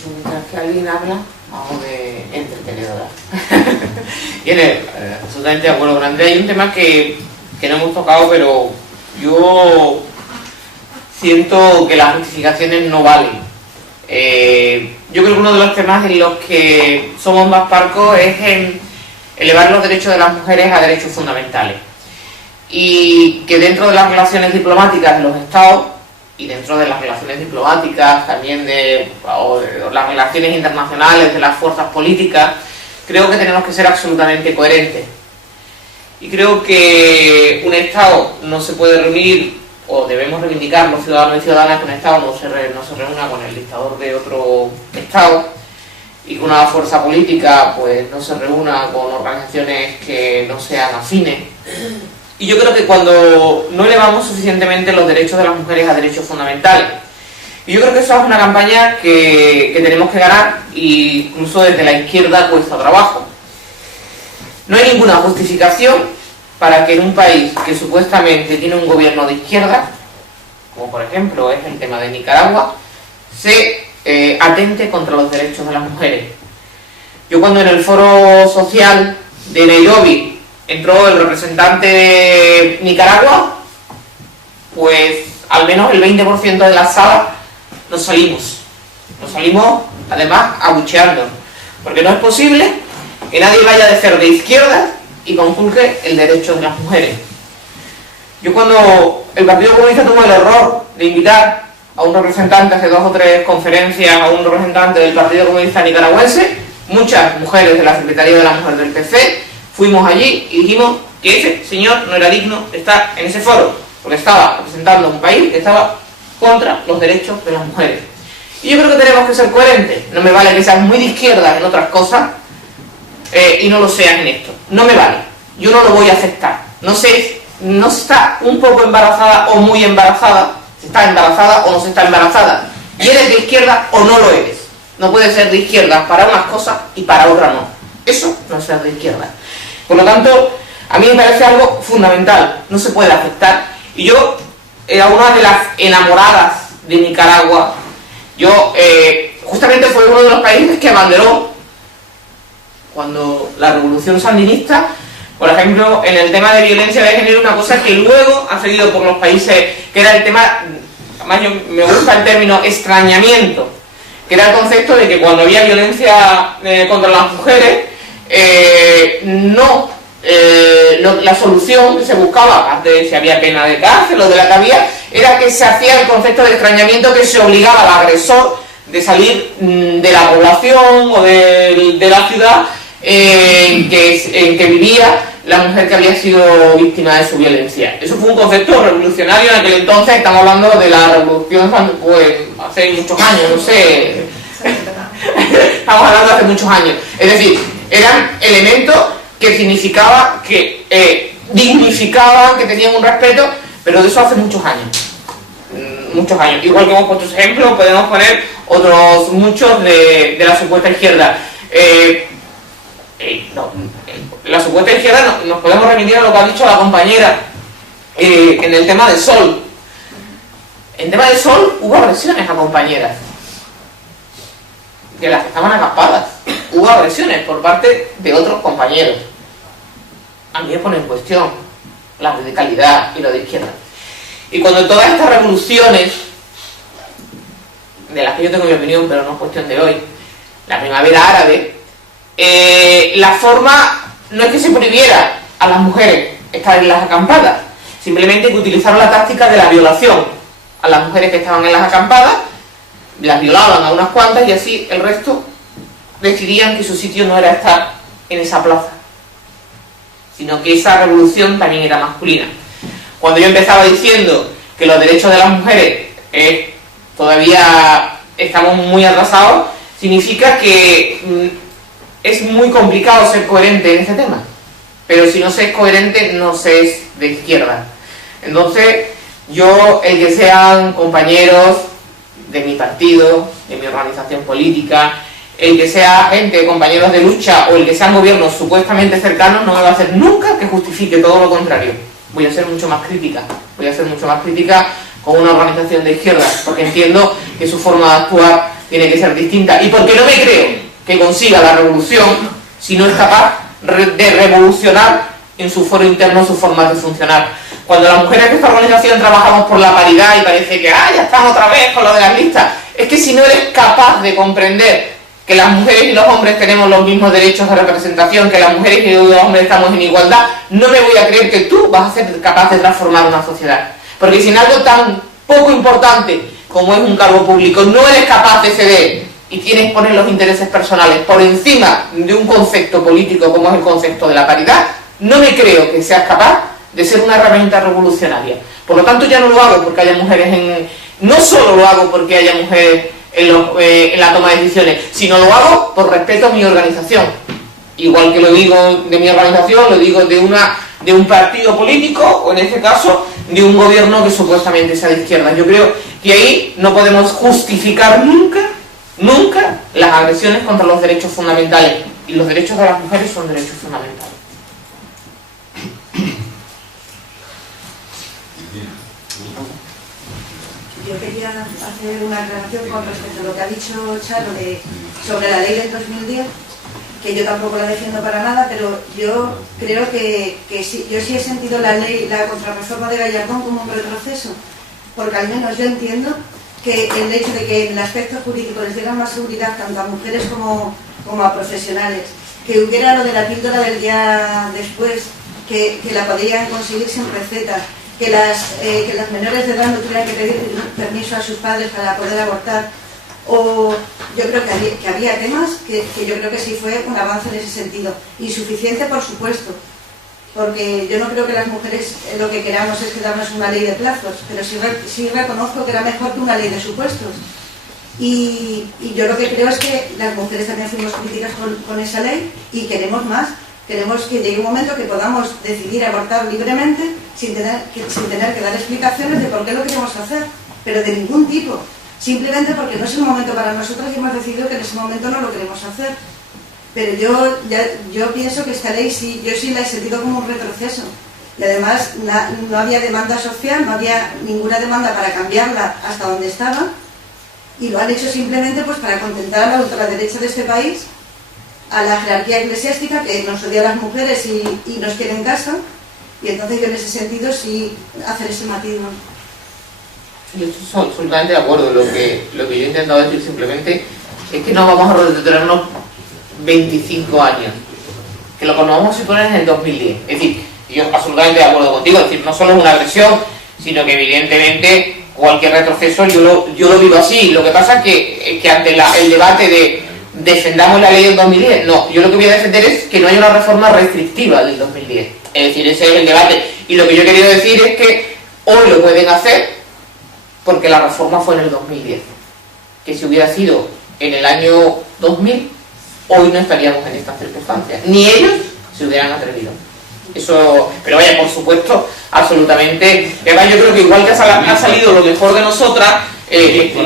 Mientras que alguien habla, hago de entretenedora. Y absolutamente de acuerdo con Andrea. Hay un tema que no hemos tocado, pero yo siento que las justificaciones no valen. Yo creo que uno de los temas en los que somos más parcos es en elevar los derechos de las mujeres a derechos fundamentales. Y que dentro de las relaciones diplomáticas de los Estados, y dentro de las relaciones diplomáticas también o las relaciones internacionales de las fuerzas políticas, creo que tenemos que ser absolutamente coherentes. Y creo que un Estado no se puede reunir, o debemos reivindicar los ciudadanos y ciudadanas, que un Estado no se reúna con el dictador de otro Estado, y que una fuerza política pues no se reúna con organizaciones que no sean afines. Y yo creo que cuando no elevamos suficientemente los derechos de las mujeres a derechos fundamentales, y yo creo que eso es una campaña que tenemos que ganar, e incluso desde la izquierda cuesta trabajo. No hay ninguna justificación para que en un país que supuestamente tiene un gobierno de izquierda, como por ejemplo es el tema de Nicaragua, se atente contra los derechos de las mujeres. Yo cuando en el foro social de Nairobi entró el representante de Nicaragua, pues al menos el 20% de la sala nos salimos además abucheando, porque no es posible que nadie vaya de ser de izquierda y conculque el derecho de las mujeres. Yo cuando el Partido Comunista tuvo el error de invitar a un representante hace 2 o 3 conferencias, a un representante del Partido Comunista nicaragüense, muchas mujeres de la Secretaría de la Mujer del PC, fuimos allí y dijimos que ese señor no era digno de estar en ese foro, porque estaba representando a un país que estaba contra los derechos de las mujeres. Y yo creo que tenemos que ser coherentes. No me vale que seas muy de izquierda en otras cosas y no lo seas en esto. No me vale. Yo no lo voy a aceptar. No sé, no está un poco embarazada o muy embarazada, si está embarazada o no se está embarazada. Y eres de izquierda o no lo eres. No puedes ser de izquierda para unas cosas y para otras no. Eso no es ser de izquierda. Por lo tanto, a mí me parece algo fundamental. No se puede aceptar. Y yo era una de las enamoradas de Nicaragua. Yo justamente fue uno de los países que abanderó cuando la revolución sandinista, por ejemplo, en el tema de violencia de género, una cosa que luego ha seguido por los países, que era el tema, además yo me gusta el término extrañamiento, que era el concepto de que cuando había violencia contra las mujeres, la solución que se buscaba, aparte de si había pena de cárcel o de la que había, era que se hacía el concepto de extrañamiento, que se obligaba al agresor de salir de la población o de la ciudad en que vivía la mujer que había sido víctima de su violencia. Eso fue un concepto revolucionario en aquel entonces. Estamos hablando de la revolución, pues hace muchos años, no sé. Estamos hablando de hace muchos años. Es decir, eran elementos que significaba que dignificaban, que tenían un respeto, pero de eso hace muchos años. Muchos años. Igual que hemos puesto ese ejemplo, podemos poner otros muchos de la supuesta izquierda. La supuesta izquierda nos podemos remitir a lo que ha dicho la compañera en el tema del sol. En el tema del sol hubo agresiones a compañeras, de las que estaban agapadas. Hubo agresiones por parte de otros compañeros. A mí me pone en cuestión la radicalidad y lo de izquierda. Y cuando todas estas revoluciones, de las que yo tengo mi opinión, pero no es cuestión de hoy, la primavera árabe, la forma no es que se prohibiera a las mujeres estar en las acampadas, simplemente que utilizaron la táctica de la violación a las mujeres que estaban en las acampadas, las violaban a unas cuantas y así el resto decidían que su sitio no era estar en esa plaza, sino que esa revolución también era masculina. Cuando yo empezaba diciendo que los derechos de las mujeres todavía estamos muy atrasados, significa que es muy complicado ser coherente en este tema, pero si no se es coherente no se es de izquierda. Entonces yo, el que sean compañeros de mi partido, de mi organización política, el que sea gente, compañeros de lucha o el que sean gobiernos supuestamente cercanos, no me va a hacer nunca que justifique todo lo contrario. Voy a ser mucho más crítica, con una organización de izquierda, porque entiendo que su forma de actuar tiene que ser distinta y porque no me creo que consiga la revolución si no es capaz de revolucionar en su foro interno su forma de funcionar. Cuando las mujeres de esta organización trabajamos por la paridad y parece que ya estamos otra vez con lo de las listas, es que si no eres capaz de comprender que las mujeres y los hombres tenemos los mismos derechos de representación, que las mujeres y los hombres estamos en igualdad, no me voy a creer que tú vas a ser capaz de transformar una sociedad. Porque si en algo tan poco importante como es un cargo público no eres capaz de ceder y tienes que poner los intereses personales por encima de un concepto político como es el concepto de la paridad, no me creo que seas capaz de ser una herramienta revolucionaria. Por lo tanto, ya no lo hago porque haya mujeres no solo lo hago porque haya mujeres en la toma de decisiones, sino lo hago por respeto a mi organización. Igual que lo digo de mi organización, lo digo de un partido político, o en este caso, de un gobierno que supuestamente sea de izquierda. Yo creo que ahí no podemos justificar nunca las agresiones contra los derechos fundamentales. Y los derechos de las mujeres son derechos fundamentales. Yo quería hacer una aclaración con respecto a lo que ha dicho Charo sobre la ley del 2010, que yo tampoco la defiendo para nada, pero yo creo que sí, yo sí he sentido la contrarreforma de Gallardón como un retroceso, porque al menos yo entiendo que el hecho de que en el aspecto jurídico les dieran más seguridad tanto a mujeres como a profesionales, que hubiera lo de la píldora del día después, que la podrían conseguir sin receta, que las menores de edad no tuvieran que pedir permiso a sus padres para poder abortar, o yo creo que había temas que yo creo que sí fue un avance en ese sentido, insuficiente por supuesto, porque yo no creo que las mujeres lo que queramos es quedarnos una ley de plazos, pero sí reconozco que era mejor que una ley de supuestos. Y yo lo que creo es que las mujeres también fuimos críticas con esa ley y queremos más. Queremos que llegue un momento que podamos decidir abortar libremente sin tener que dar explicaciones de por qué lo queremos hacer, pero de ningún tipo, simplemente porque no es el momento para nosotros y hemos decidido que en ese momento no lo queremos hacer. Pero yo pienso que esta ley yo sí la he sentido como un retroceso. Y además no había demanda social, no había ninguna demanda para cambiarla hasta donde estaba, y lo han hecho simplemente pues para contentar a la ultraderecha de este país, a la jerarquía eclesiástica que nos odia a las mujeres y nos quiere en casa, y entonces yo en ese sentido sí hacer ese matiz, ¿no? Yo estoy absolutamente de acuerdo. Lo que yo he intentado decir simplemente es que no vamos a retrocedernos 25 años, que lo que nos vamos a situar es en el 2010. Es decir, yo absolutamente de acuerdo contigo, es decir, no solo es una agresión, sino que evidentemente cualquier retroceso yo lo vivo así. Lo que pasa es que ante el debate de defendamos la ley del 2010, no, yo lo que voy a defender es que no haya una reforma restrictiva del 2010. Es decir, ese es el debate. Y lo que yo he querido decir es que hoy lo pueden hacer porque la reforma fue en el 2010. Que si hubiera sido en el año 2000, hoy no estaríamos en estas circunstancias. Ni ellos se hubieran atrevido. Eso, pero vaya, por supuesto, absolutamente. Además, yo creo que igual que ha salido lo mejor de nosotras,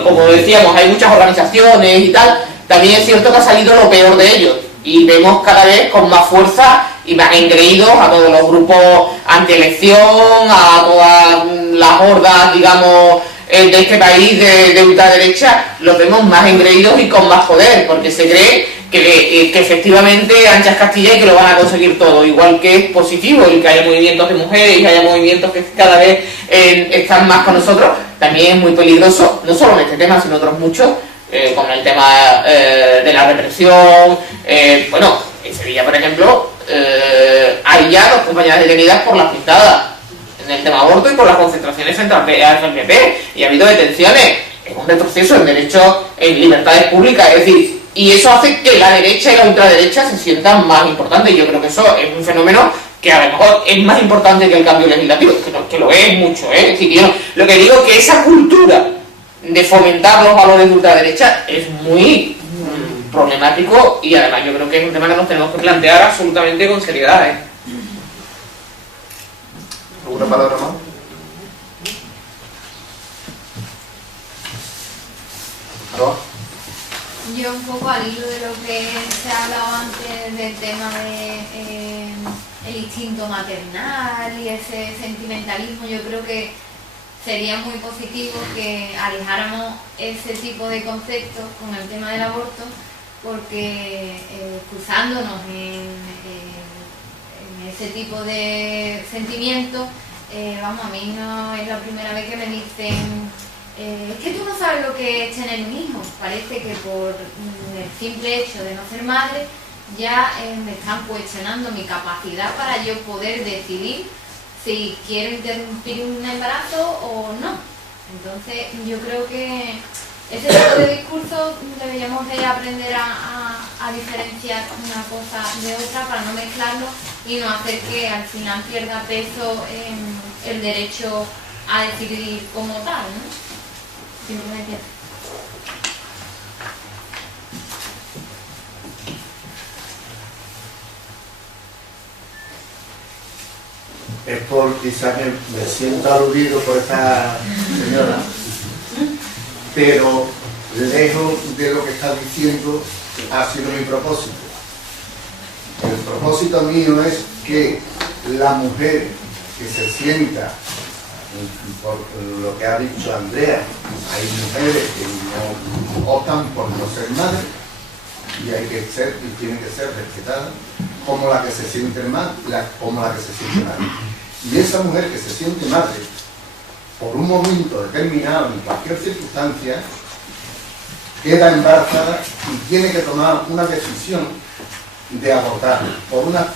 como decíamos, hay muchas organizaciones y tal, también es cierto que ha salido lo peor de ellos. Y vemos cada vez con más fuerza y más engreídos a todos los grupos antielección, a todas las hordas, digamos, de este país de ultraderecha, los vemos más engreídos y con más poder, porque se cree que efectivamente anchas Castilla y que lo van a conseguir todo, igual que es positivo el que haya movimientos de mujeres y que haya movimientos que cada vez están más con nosotros. También es muy peligroso, no solo en este tema, sino otros muchos, con el tema de la represión. Bueno, en Sevilla, por ejemplo, hay ya 2 compañeras detenidas por las pintadas en el tema aborto y por las concentraciones frente al PP, y ha habido detenciones. Es un retroceso en derechos, en libertades públicas, es decir, y eso hace que la derecha y la ultraderecha se sientan más importantes. Yo creo que eso es un fenómeno que a lo mejor es más importante que el cambio legislativo, que lo es mucho, ¿eh? Es decir, yo lo que digo es que esa cultura de fomentar los valores de ultraderecha es muy problemático, y además yo creo que es un tema que nos tenemos que plantear absolutamente con seriedad, ¿eh? ¿Alguna palabra más? ¿No? Yo un poco al hilo de lo que se ha hablado antes del tema de el instinto maternal y ese sentimentalismo, yo creo que sería muy positivo que alejáramos ese tipo de conceptos con el tema del aborto, porque cruzándonos en ese tipo de sentimientos, vamos, a mí no es la primera vez que me dicen es que tú no sabes lo que es tener un hijo. Parece que por el simple hecho de no ser madre ya me están cuestionando mi capacidad para yo poder decidir si quiero interrumpir un embarazo o no. Entonces yo creo que ese tipo de discursos deberíamos de aprender a diferenciar una cosa de otra para no mezclarlo y no hacer que al final pierda peso el derecho a decidir como tal, ¿no? Simplemente. Es por quizás que me siento aludido por esta señora, pero lejos de lo que está diciendo ha sido mi propósito. El propósito mío es que la mujer que se sienta, por lo que ha dicho Andrea, hay mujeres que no optan por no ser madres y hay que ser y tienen que ser respetadas como la que se siente como la que se siente madre. Y esa mujer que se siente madre por un momento determinado en cualquier circunstancia queda embarazada y tiene que tomar una decisión de abortar por una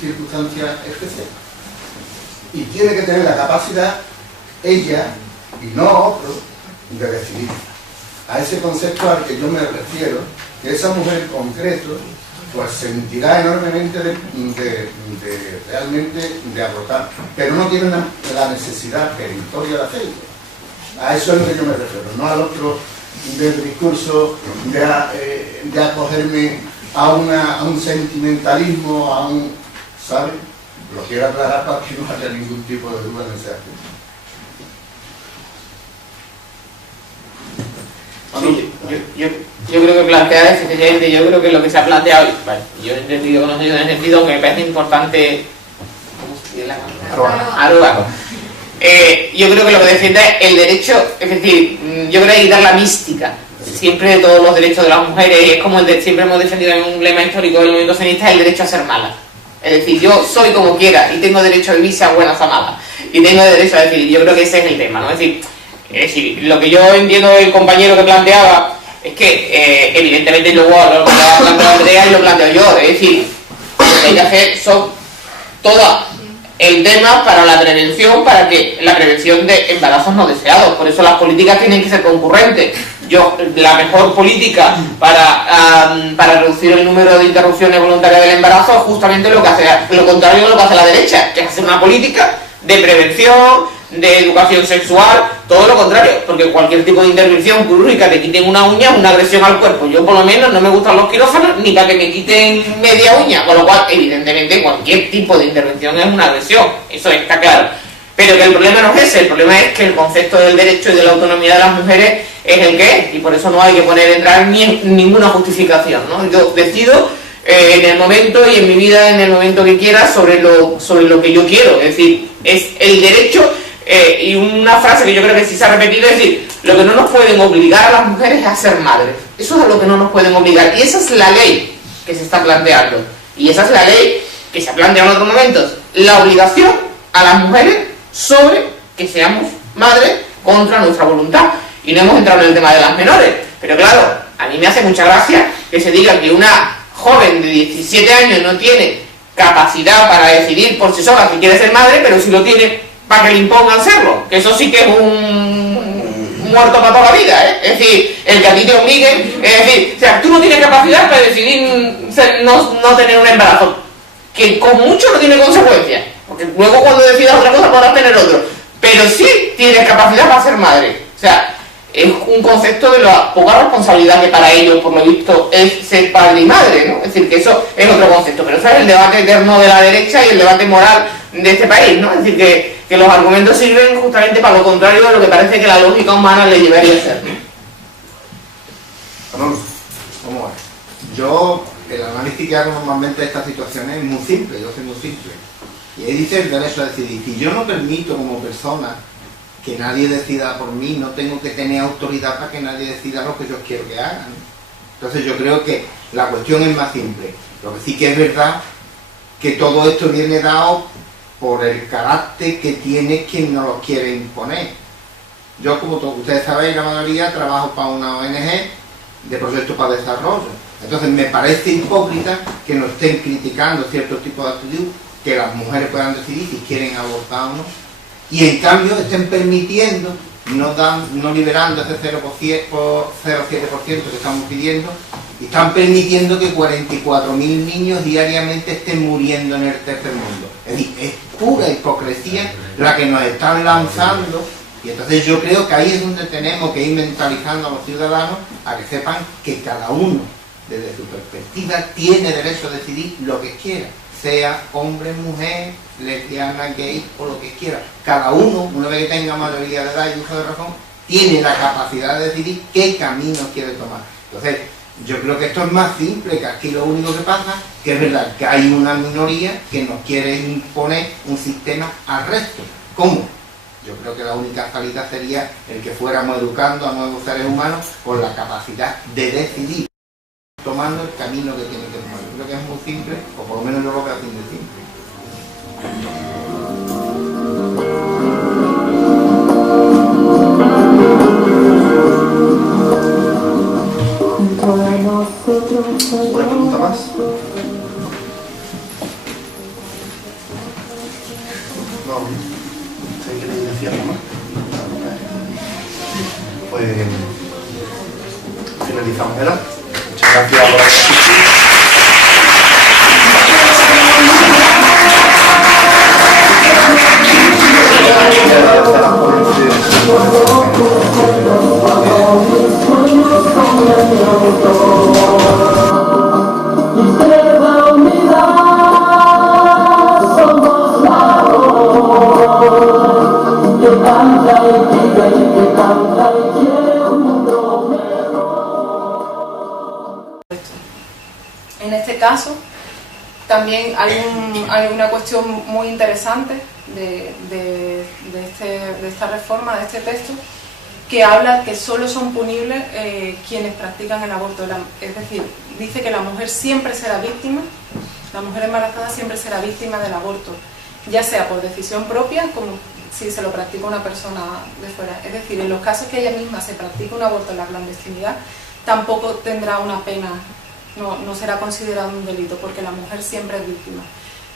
circunstancia especial y tiene que tener la capacidad ella y no otro de decidir. A ese concepto al que yo me refiero, que esa mujer en concreto pues sentirá enormemente realmente de abortar, pero no tiene la necesidad peritoria de hacerlo. A eso es lo que yo me refiero, no al otro del discurso de acogerme a un sentimentalismo, ¿sabe? Lo quiero aclarar para que no haya ningún tipo de duda en ese aspecto. Sí, yo creo que plantear efectivamente, yo creo que lo que se ha planteado, vale, yo he entendido con nosotros en el sentido que me parece importante, ¿cómo se pide la palabra? Yo creo que lo que defiende es el derecho, es decir, yo creo que hay que dar la mística siempre de todos los derechos de las mujeres, y es como siempre hemos defendido en un lema histórico del movimiento feminista, el derecho a ser mala. Es decir, yo soy como quiera y tengo derecho a vivir, sea buena o sea mala, y tengo derecho a decidir. Yo creo que ese es el tema, ¿no? Es decir, lo que yo entiendo del compañero que planteaba es que evidentemente luego lo planteó Andrea y lo planteo yo, es decir, lo que hay que hacer son todas el tema para la prevención, para que la prevención de embarazos no deseados. Por eso las políticas tienen que ser concurrentes. La mejor política para reducir el número de interrupciones voluntarias del embarazo es justamente lo contrario de lo que hace la derecha, que es hacer una política de prevención, de educación sexual, todo lo contrario, porque cualquier tipo de intervención quirúrgica, te quiten una uña, es una agresión al cuerpo. Yo por lo menos no me gustan los quirófanos ni para que me quiten media uña, con lo cual evidentemente cualquier tipo de intervención es una agresión, eso está claro. Pero que el problema no es ese, el problema es que el concepto del derecho y de la autonomía de las mujeres es el que es, y por eso no hay que entrar ni en ninguna justificación, ¿no? Yo decido en el momento y en mi vida, en el momento que quiera, sobre lo que yo quiero, es decir, es el derecho. Y una frase que yo creo que sí se ha repetido es decir, lo que no nos pueden obligar a las mujeres es a ser madres. Eso es a lo que no nos pueden obligar. Y esa es la ley. que se está planteando. Y esa es la ley que se ha planteado en otros momentos. La obligación a las mujeres sobre que seamos madres contra nuestra voluntad. Y no hemos entrado en el tema de las menores. Pero claro, a mí me hace mucha gracia que se diga que una joven de 17 años no tiene capacidad para decidir por sí sola si quiere ser madre, pero sí lo tiene para que le impongan serlo. Que eso sí que es un muerto para toda la vida, ¿eh? Es decir, el que a ti te obliguen, es decir, o sea, tú no tienes capacidad para decidir no tener un embarazo, que con mucho no tiene consecuencias, porque luego cuando decidas otra cosa podrás tener otro, pero sí tienes capacidad para ser madre. O sea, es un concepto de la poca responsabilidad que para ellos, por lo visto, es ser padre y madre, ¿no? Es decir, que eso es otro concepto, pero eso es el debate eterno de la derecha y el debate moral de este país, ¿no? Es decir, que los argumentos sirven justamente para lo contrario de lo que parece que la lógica humana le llevaría a ser, ¿no? Alonso, ¿cómo es? Yo, el análisis que hago normalmente de estas situaciones es muy simple, yo soy muy simple. Y ahí dice el derecho a decidir. Si yo no permito como persona que nadie decida por mí, no tengo que tener autoridad para que nadie decida lo que yo quiero que hagan. Entonces yo creo que la cuestión es más simple. Lo que sí que es verdad que todo esto viene dado por el carácter que tiene quien nos lo quiere imponer. Yo, como todos ustedes saben, la mayoría trabajo para una ONG de proyectos para desarrollo. Entonces me parece hipócrita que nos estén criticando ciertos tipos de actitud, que las mujeres puedan decidir si quieren abortar o no, y en cambio estén permitiendo, no liberando ese 0,07% que estamos pidiendo, y están permitiendo que 44.000 niños diariamente estén muriendo en el tercer mundo. Es decir, es pura hipocresía la que nos están lanzando, y entonces yo creo que ahí es donde tenemos que ir mentalizando a los ciudadanos a que sepan que cada uno, desde su perspectiva, tiene derecho a decidir lo que quiera, sea hombre, mujer, lesbiana, gay o lo que quiera. Cada uno, una vez que tenga mayoría de edad y uso de razón, tiene la capacidad de decidir qué camino quiere tomar. Entonces, yo creo que esto es más simple, que aquí lo único que pasa que es verdad que hay una minoría que nos quiere imponer un sistema al resto. ¿Cómo? Yo creo que la única salida sería el que fuéramos educando a nuevos seres humanos con la capacidad de decidir, tomando el camino que tiene que tomar. Yo creo que es muy simple, o por lo menos yo lo veo así de simple. ¿Una pregunta más? No, ¿se quiere decir algo más? Pues finalizamos, ¿verdad? Muchas gracias por asistir. En este caso, también hay una cuestión muy interesante de esta reforma, de este texto, que habla que solo son punibles quienes practican el aborto. Es decir, dice que la mujer siempre será víctima, la mujer embarazada siempre será víctima del aborto, ya sea por decisión propia, como si se lo practica una persona de fuera. Es decir, en los casos que ella misma se practica un aborto en la clandestinidad, tampoco tendrá una pena, no será considerado un delito, porque la mujer siempre es víctima.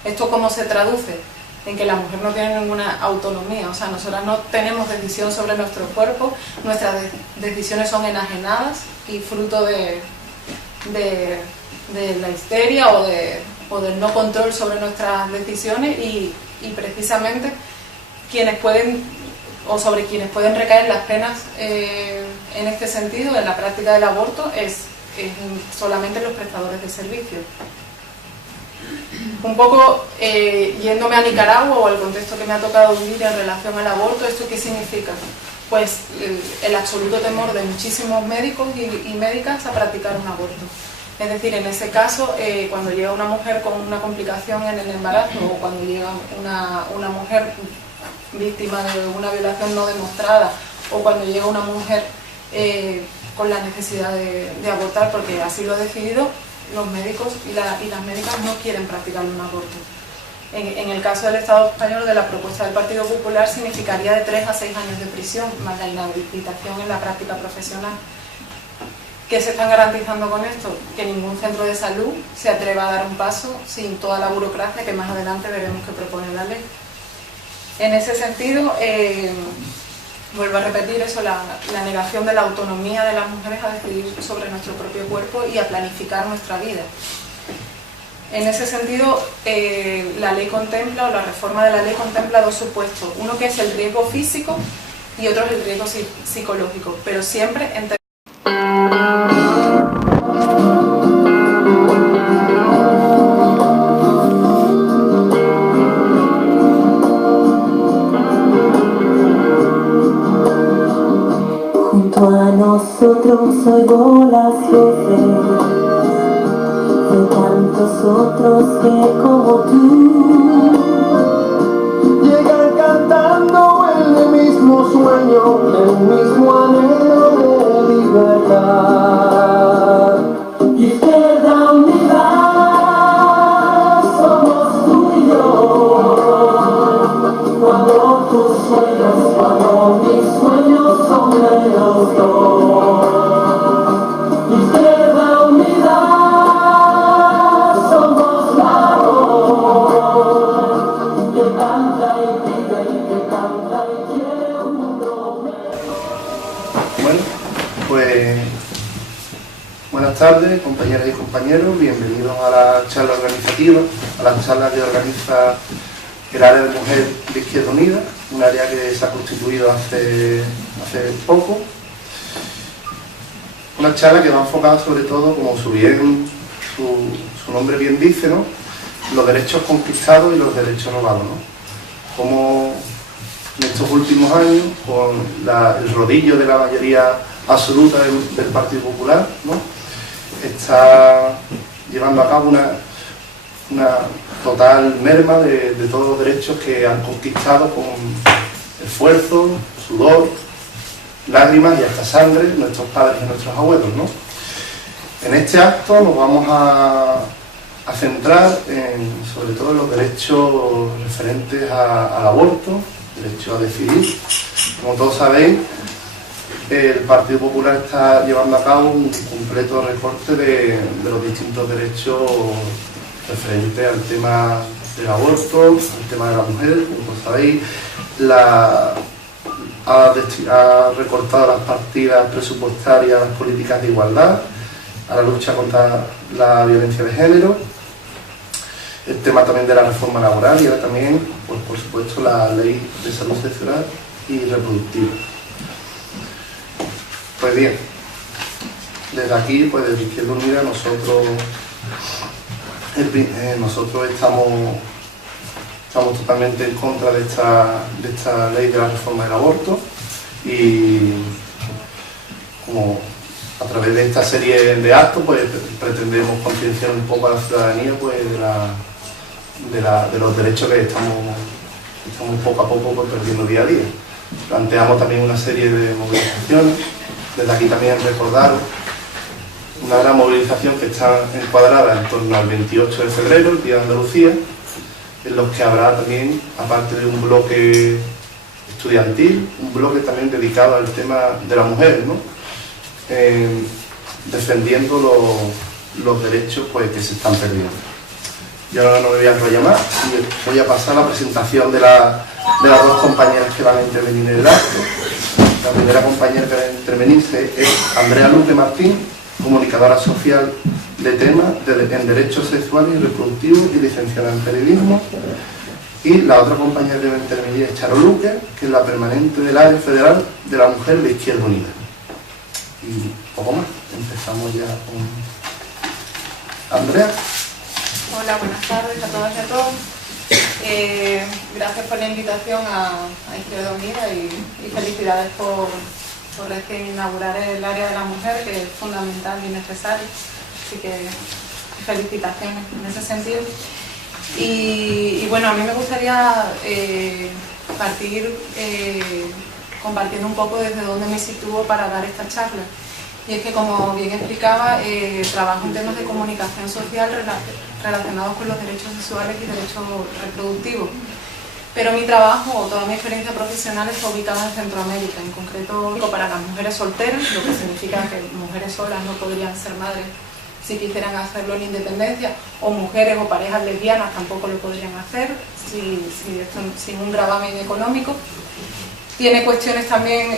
¿Esto cómo se traduce? En que la mujer no tiene ninguna autonomía, o sea, nosotras no tenemos decisión sobre nuestro cuerpo, nuestras decisiones son enajenadas y fruto de la histeria o del no control sobre nuestras decisiones, y precisamente quienes pueden, o sobre quienes pueden recaer las penas en este sentido, en la práctica del aborto, es solamente los prestadores de servicios. Un poco yéndome a Nicaragua o al contexto que me ha tocado vivir en relación al aborto, ¿esto qué significa? Pues el absoluto temor de muchísimos médicos y médicas a practicar un aborto. Es decir, en ese caso, cuando llega una mujer con una complicación en el embarazo, o cuando llega una mujer víctima de una violación no demostrada, o cuando llega una mujer con la necesidad de abortar porque así lo ha decidido, los médicos y las médicas no quieren practicar un aborto. En el caso del Estado español, de la propuesta del Partido Popular, significaría de 3 a 6 años de prisión, más la inhabilitación en la práctica profesional. ¿Qué se están garantizando con esto? Que ningún centro de salud se atreva a dar un paso sin toda la burocracia que más adelante veremos que propone la ley. En ese sentido, vuelvo a repetir eso, la negación de la autonomía de las mujeres a decidir sobre nuestro propio cuerpo y a planificar nuestra vida. En ese sentido, la ley contempla, o la reforma de la ley contempla 2 supuestos. Uno que es el riesgo físico y otro es el riesgo psicológico, pero siempre en junto a nosotros oigo las voces de tantos otros que como tú llegan cantando el mismo sueño, el mismo anhelo de libertad. Izquierda Unida, somos tú y yo, cuando tus sueños, cuando mis sueños son de los dos. Izquierda Unida, somos la voz que canta y pide y que canta y quiere un mundo mejor. Bueno, pues buenas tardes, compañeras y compañeros, bienvenidos a la charla organizativa, a la charla que organiza el área de mujer de Izquierda Unida, un área que se ha constituido hace poco. Una charla que va enfocada sobre todo, como su nombre bien dice, ¿no?, los derechos conquistados y los derechos robados, ¿no? Como en estos últimos años, con el rodillo de la mayoría absoluta del Partido Popular, ¿no?, está llevando a cabo una total merma de todos los derechos que han conquistado con esfuerzo, sudor, lágrimas y hasta sangre nuestros padres y nuestros abuelos, ¿no? En este acto nos vamos a centrar sobre todo en los derechos referentes al aborto, derecho a decidir. Como todos sabéis, el Partido Popular está llevando a cabo un completo recorte de los distintos derechos referentes al tema del aborto, al tema de la mujer. Como sabéis, ha recortado las partidas presupuestarias a las políticas de igualdad, a la lucha contra la violencia de género, el tema también de la reforma laboral y ahora también, pues, por supuesto, la ley de salud sexual y reproductiva. Pues bien, desde aquí, pues desde Izquierda Unida, nosotros estamos totalmente en contra de esta ley de la reforma del aborto y como a través de esta serie de actos pues pretendemos concienciar un poco a la ciudadanía pues de los derechos que estamos poco a poco pues, perdiendo día a día. Planteamos también una serie de movilizaciones, desde aquí también recordaros una gran movilización que está encuadrada en torno al 28 de febrero, el Día de Andalucía, en los que habrá también, aparte de un bloque estudiantil, un bloque también dedicado al tema de la mujer, ¿no? Defendiendo los derechos pues, que se están perdiendo. Yo ahora no me voy a enrollar más y voy a pasar a la presentación de las 2 compañeras que van a intervenir en el acto. La primera compañera que va a intervenir es Andrea Luque Martín, comunicadora social de temas en derechos sexuales y reproductivos y licenciada en periodismo. Y la otra compañera que va a intervenir es Charo Luque, que es la permanente del área federal de la mujer de Izquierda Unida. Y poco más, empezamos ya con Andrea. Hola, buenas tardes a todas y a todos. Gracias por la invitación a Izquierda Unida y felicidades por recién inaugurar el área de la mujer, que es fundamental y necesario. Así que felicitaciones en ese sentido. Y bueno, a mí me gustaría partir compartiendo un poco desde dónde me sitúo para dar esta charla. y es que, como bien explicaba, trabajo en temas de comunicación social relacionados con los derechos sexuales y derechos reproductivos. Pero mi trabajo, o toda mi experiencia profesional, está ubicada en Centroamérica, en concreto para las mujeres solteras, lo que significa que mujeres solas no podrían ser madres si quisieran hacerlo en independencia, o mujeres o parejas lesbianas tampoco lo podrían hacer sin un gravamen económico. Tiene cuestiones también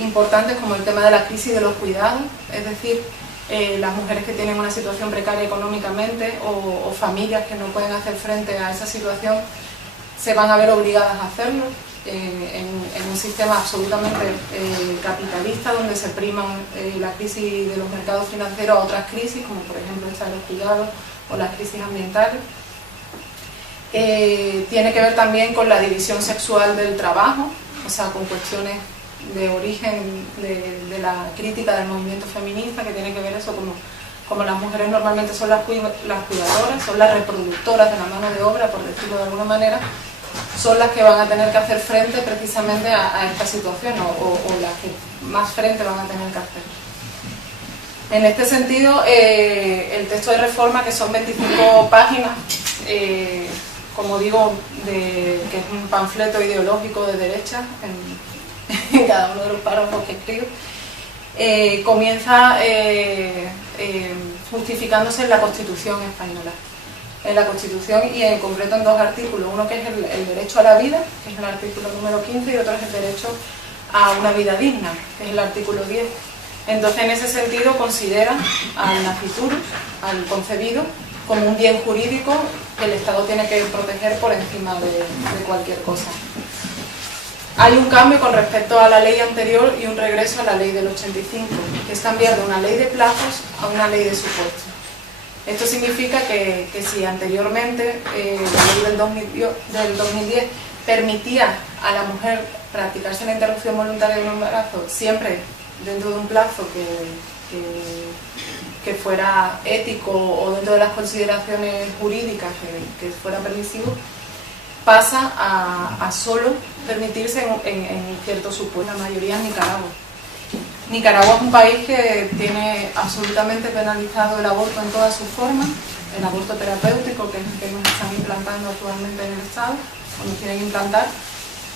importantes como el tema de la crisis de los cuidados, es decir, las mujeres que tienen una situación precaria económicamente o familias que no pueden hacer frente a esa situación se van a ver obligadas a hacerlo en un sistema absolutamente capitalista, donde se priman la crisis de los mercados financieros a otras crisis, como por ejemplo esta de los cuidados o las crisis ambientales. Tiene que ver también con la división sexual del trabajo, o sea, con cuestiones de origen de la crítica del movimiento feminista, que tiene que ver eso como las mujeres normalmente son las cuidadoras, son las reproductoras de la mano de obra, por decirlo de alguna manera, son las que van a tener que hacer frente precisamente a esta situación, o las que más frente van a tener que hacer. En este sentido, el texto de reforma, que son 25 páginas, como digo, que es un panfleto ideológico de derecha en cada uno de los párrafos que escribo, comienza justificándose en la Constitución española. En la Constitución, y en concreto en dos artículos, uno que es el derecho a la vida, que es el artículo número 15, y otro es el derecho a una vida digna, que es el artículo 10. Entonces, en ese sentido, considera al nasciturus, al concebido, como un bien jurídico que el Estado tiene que proteger por encima de cualquier cosa. Hay un cambio con respecto a la ley anterior y un regreso a la ley del 85, que es cambiar de una ley de plazos a una ley de supuestos. Esto significa que si anteriormente la ley del 2010 permitía a la mujer practicarse la interrupción voluntaria de un embarazo siempre dentro de un plazo que fuera ético o dentro de las consideraciones jurídicas que fuera permisivo, pasa a solo permitirse en ciertos supuestos, la mayoría en Nicaragua. Nicaragua es un país que tiene absolutamente penalizado el aborto en todas sus formas, el aborto terapéutico, que es el que nos están implantando actualmente en el Estado, o nos quieren implantar,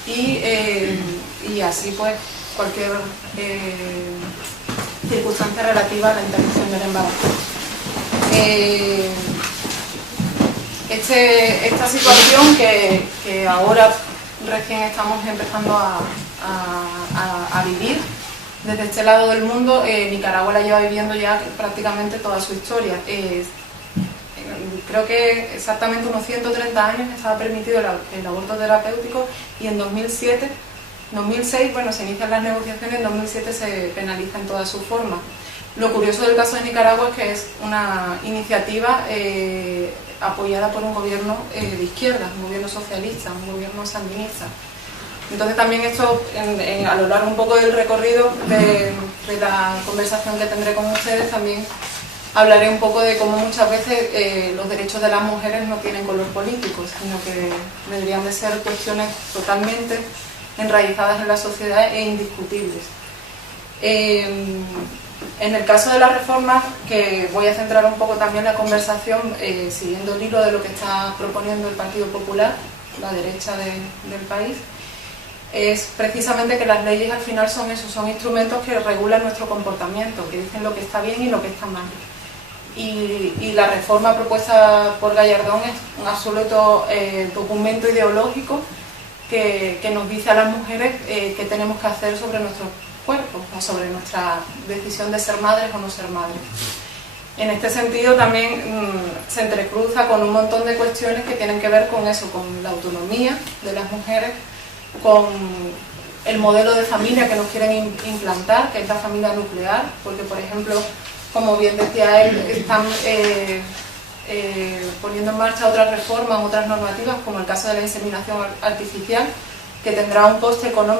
y así pues cualquier circunstancia relativa a la interrupción del embarazo. Esta situación que ahora recién estamos empezando a vivir, desde este lado del mundo, Nicaragua la lleva viviendo ya prácticamente toda su historia. Creo que exactamente unos 130 años estaba permitido el aborto terapéutico, y en 2006, bueno, se inician las negociaciones, en 2007 se penaliza en toda su forma. Lo curioso del caso de Nicaragua es que es una iniciativa apoyada por un gobierno de izquierda, un gobierno socialista, un gobierno sandinista. Entonces también esto, a lo largo un poco del recorrido de la conversación que tendré con ustedes, también hablaré un poco de cómo muchas veces los derechos de las mujeres no tienen color político, sino que deberían de ser cuestiones totalmente enraizadas en la sociedad e indiscutibles. En el caso de la reforma, que voy a centrar un poco también la conversación siguiendo el hilo de lo que está proponiendo el Partido Popular, la derecha del país, es precisamente que las leyes al final son eso, son instrumentos que regulan nuestro comportamiento, que dicen lo que está bien y lo que está mal. Y la reforma propuesta por Gallardón es un absoluto documento ideológico que nos dice a las mujeres qué tenemos que hacer sobre nuestros cuerpos o sobre nuestra decisión de ser madres o no ser madres. En este sentido también se entrecruza con un montón de cuestiones que tienen que ver con eso, con la autonomía de las mujeres, con el modelo de familia que nos quieren implantar, que es la familia nuclear, porque por ejemplo, como bien decía él, están poniendo en marcha otras reformas, otras normativas, como el caso de la inseminación artificial, que tendrá un coste económico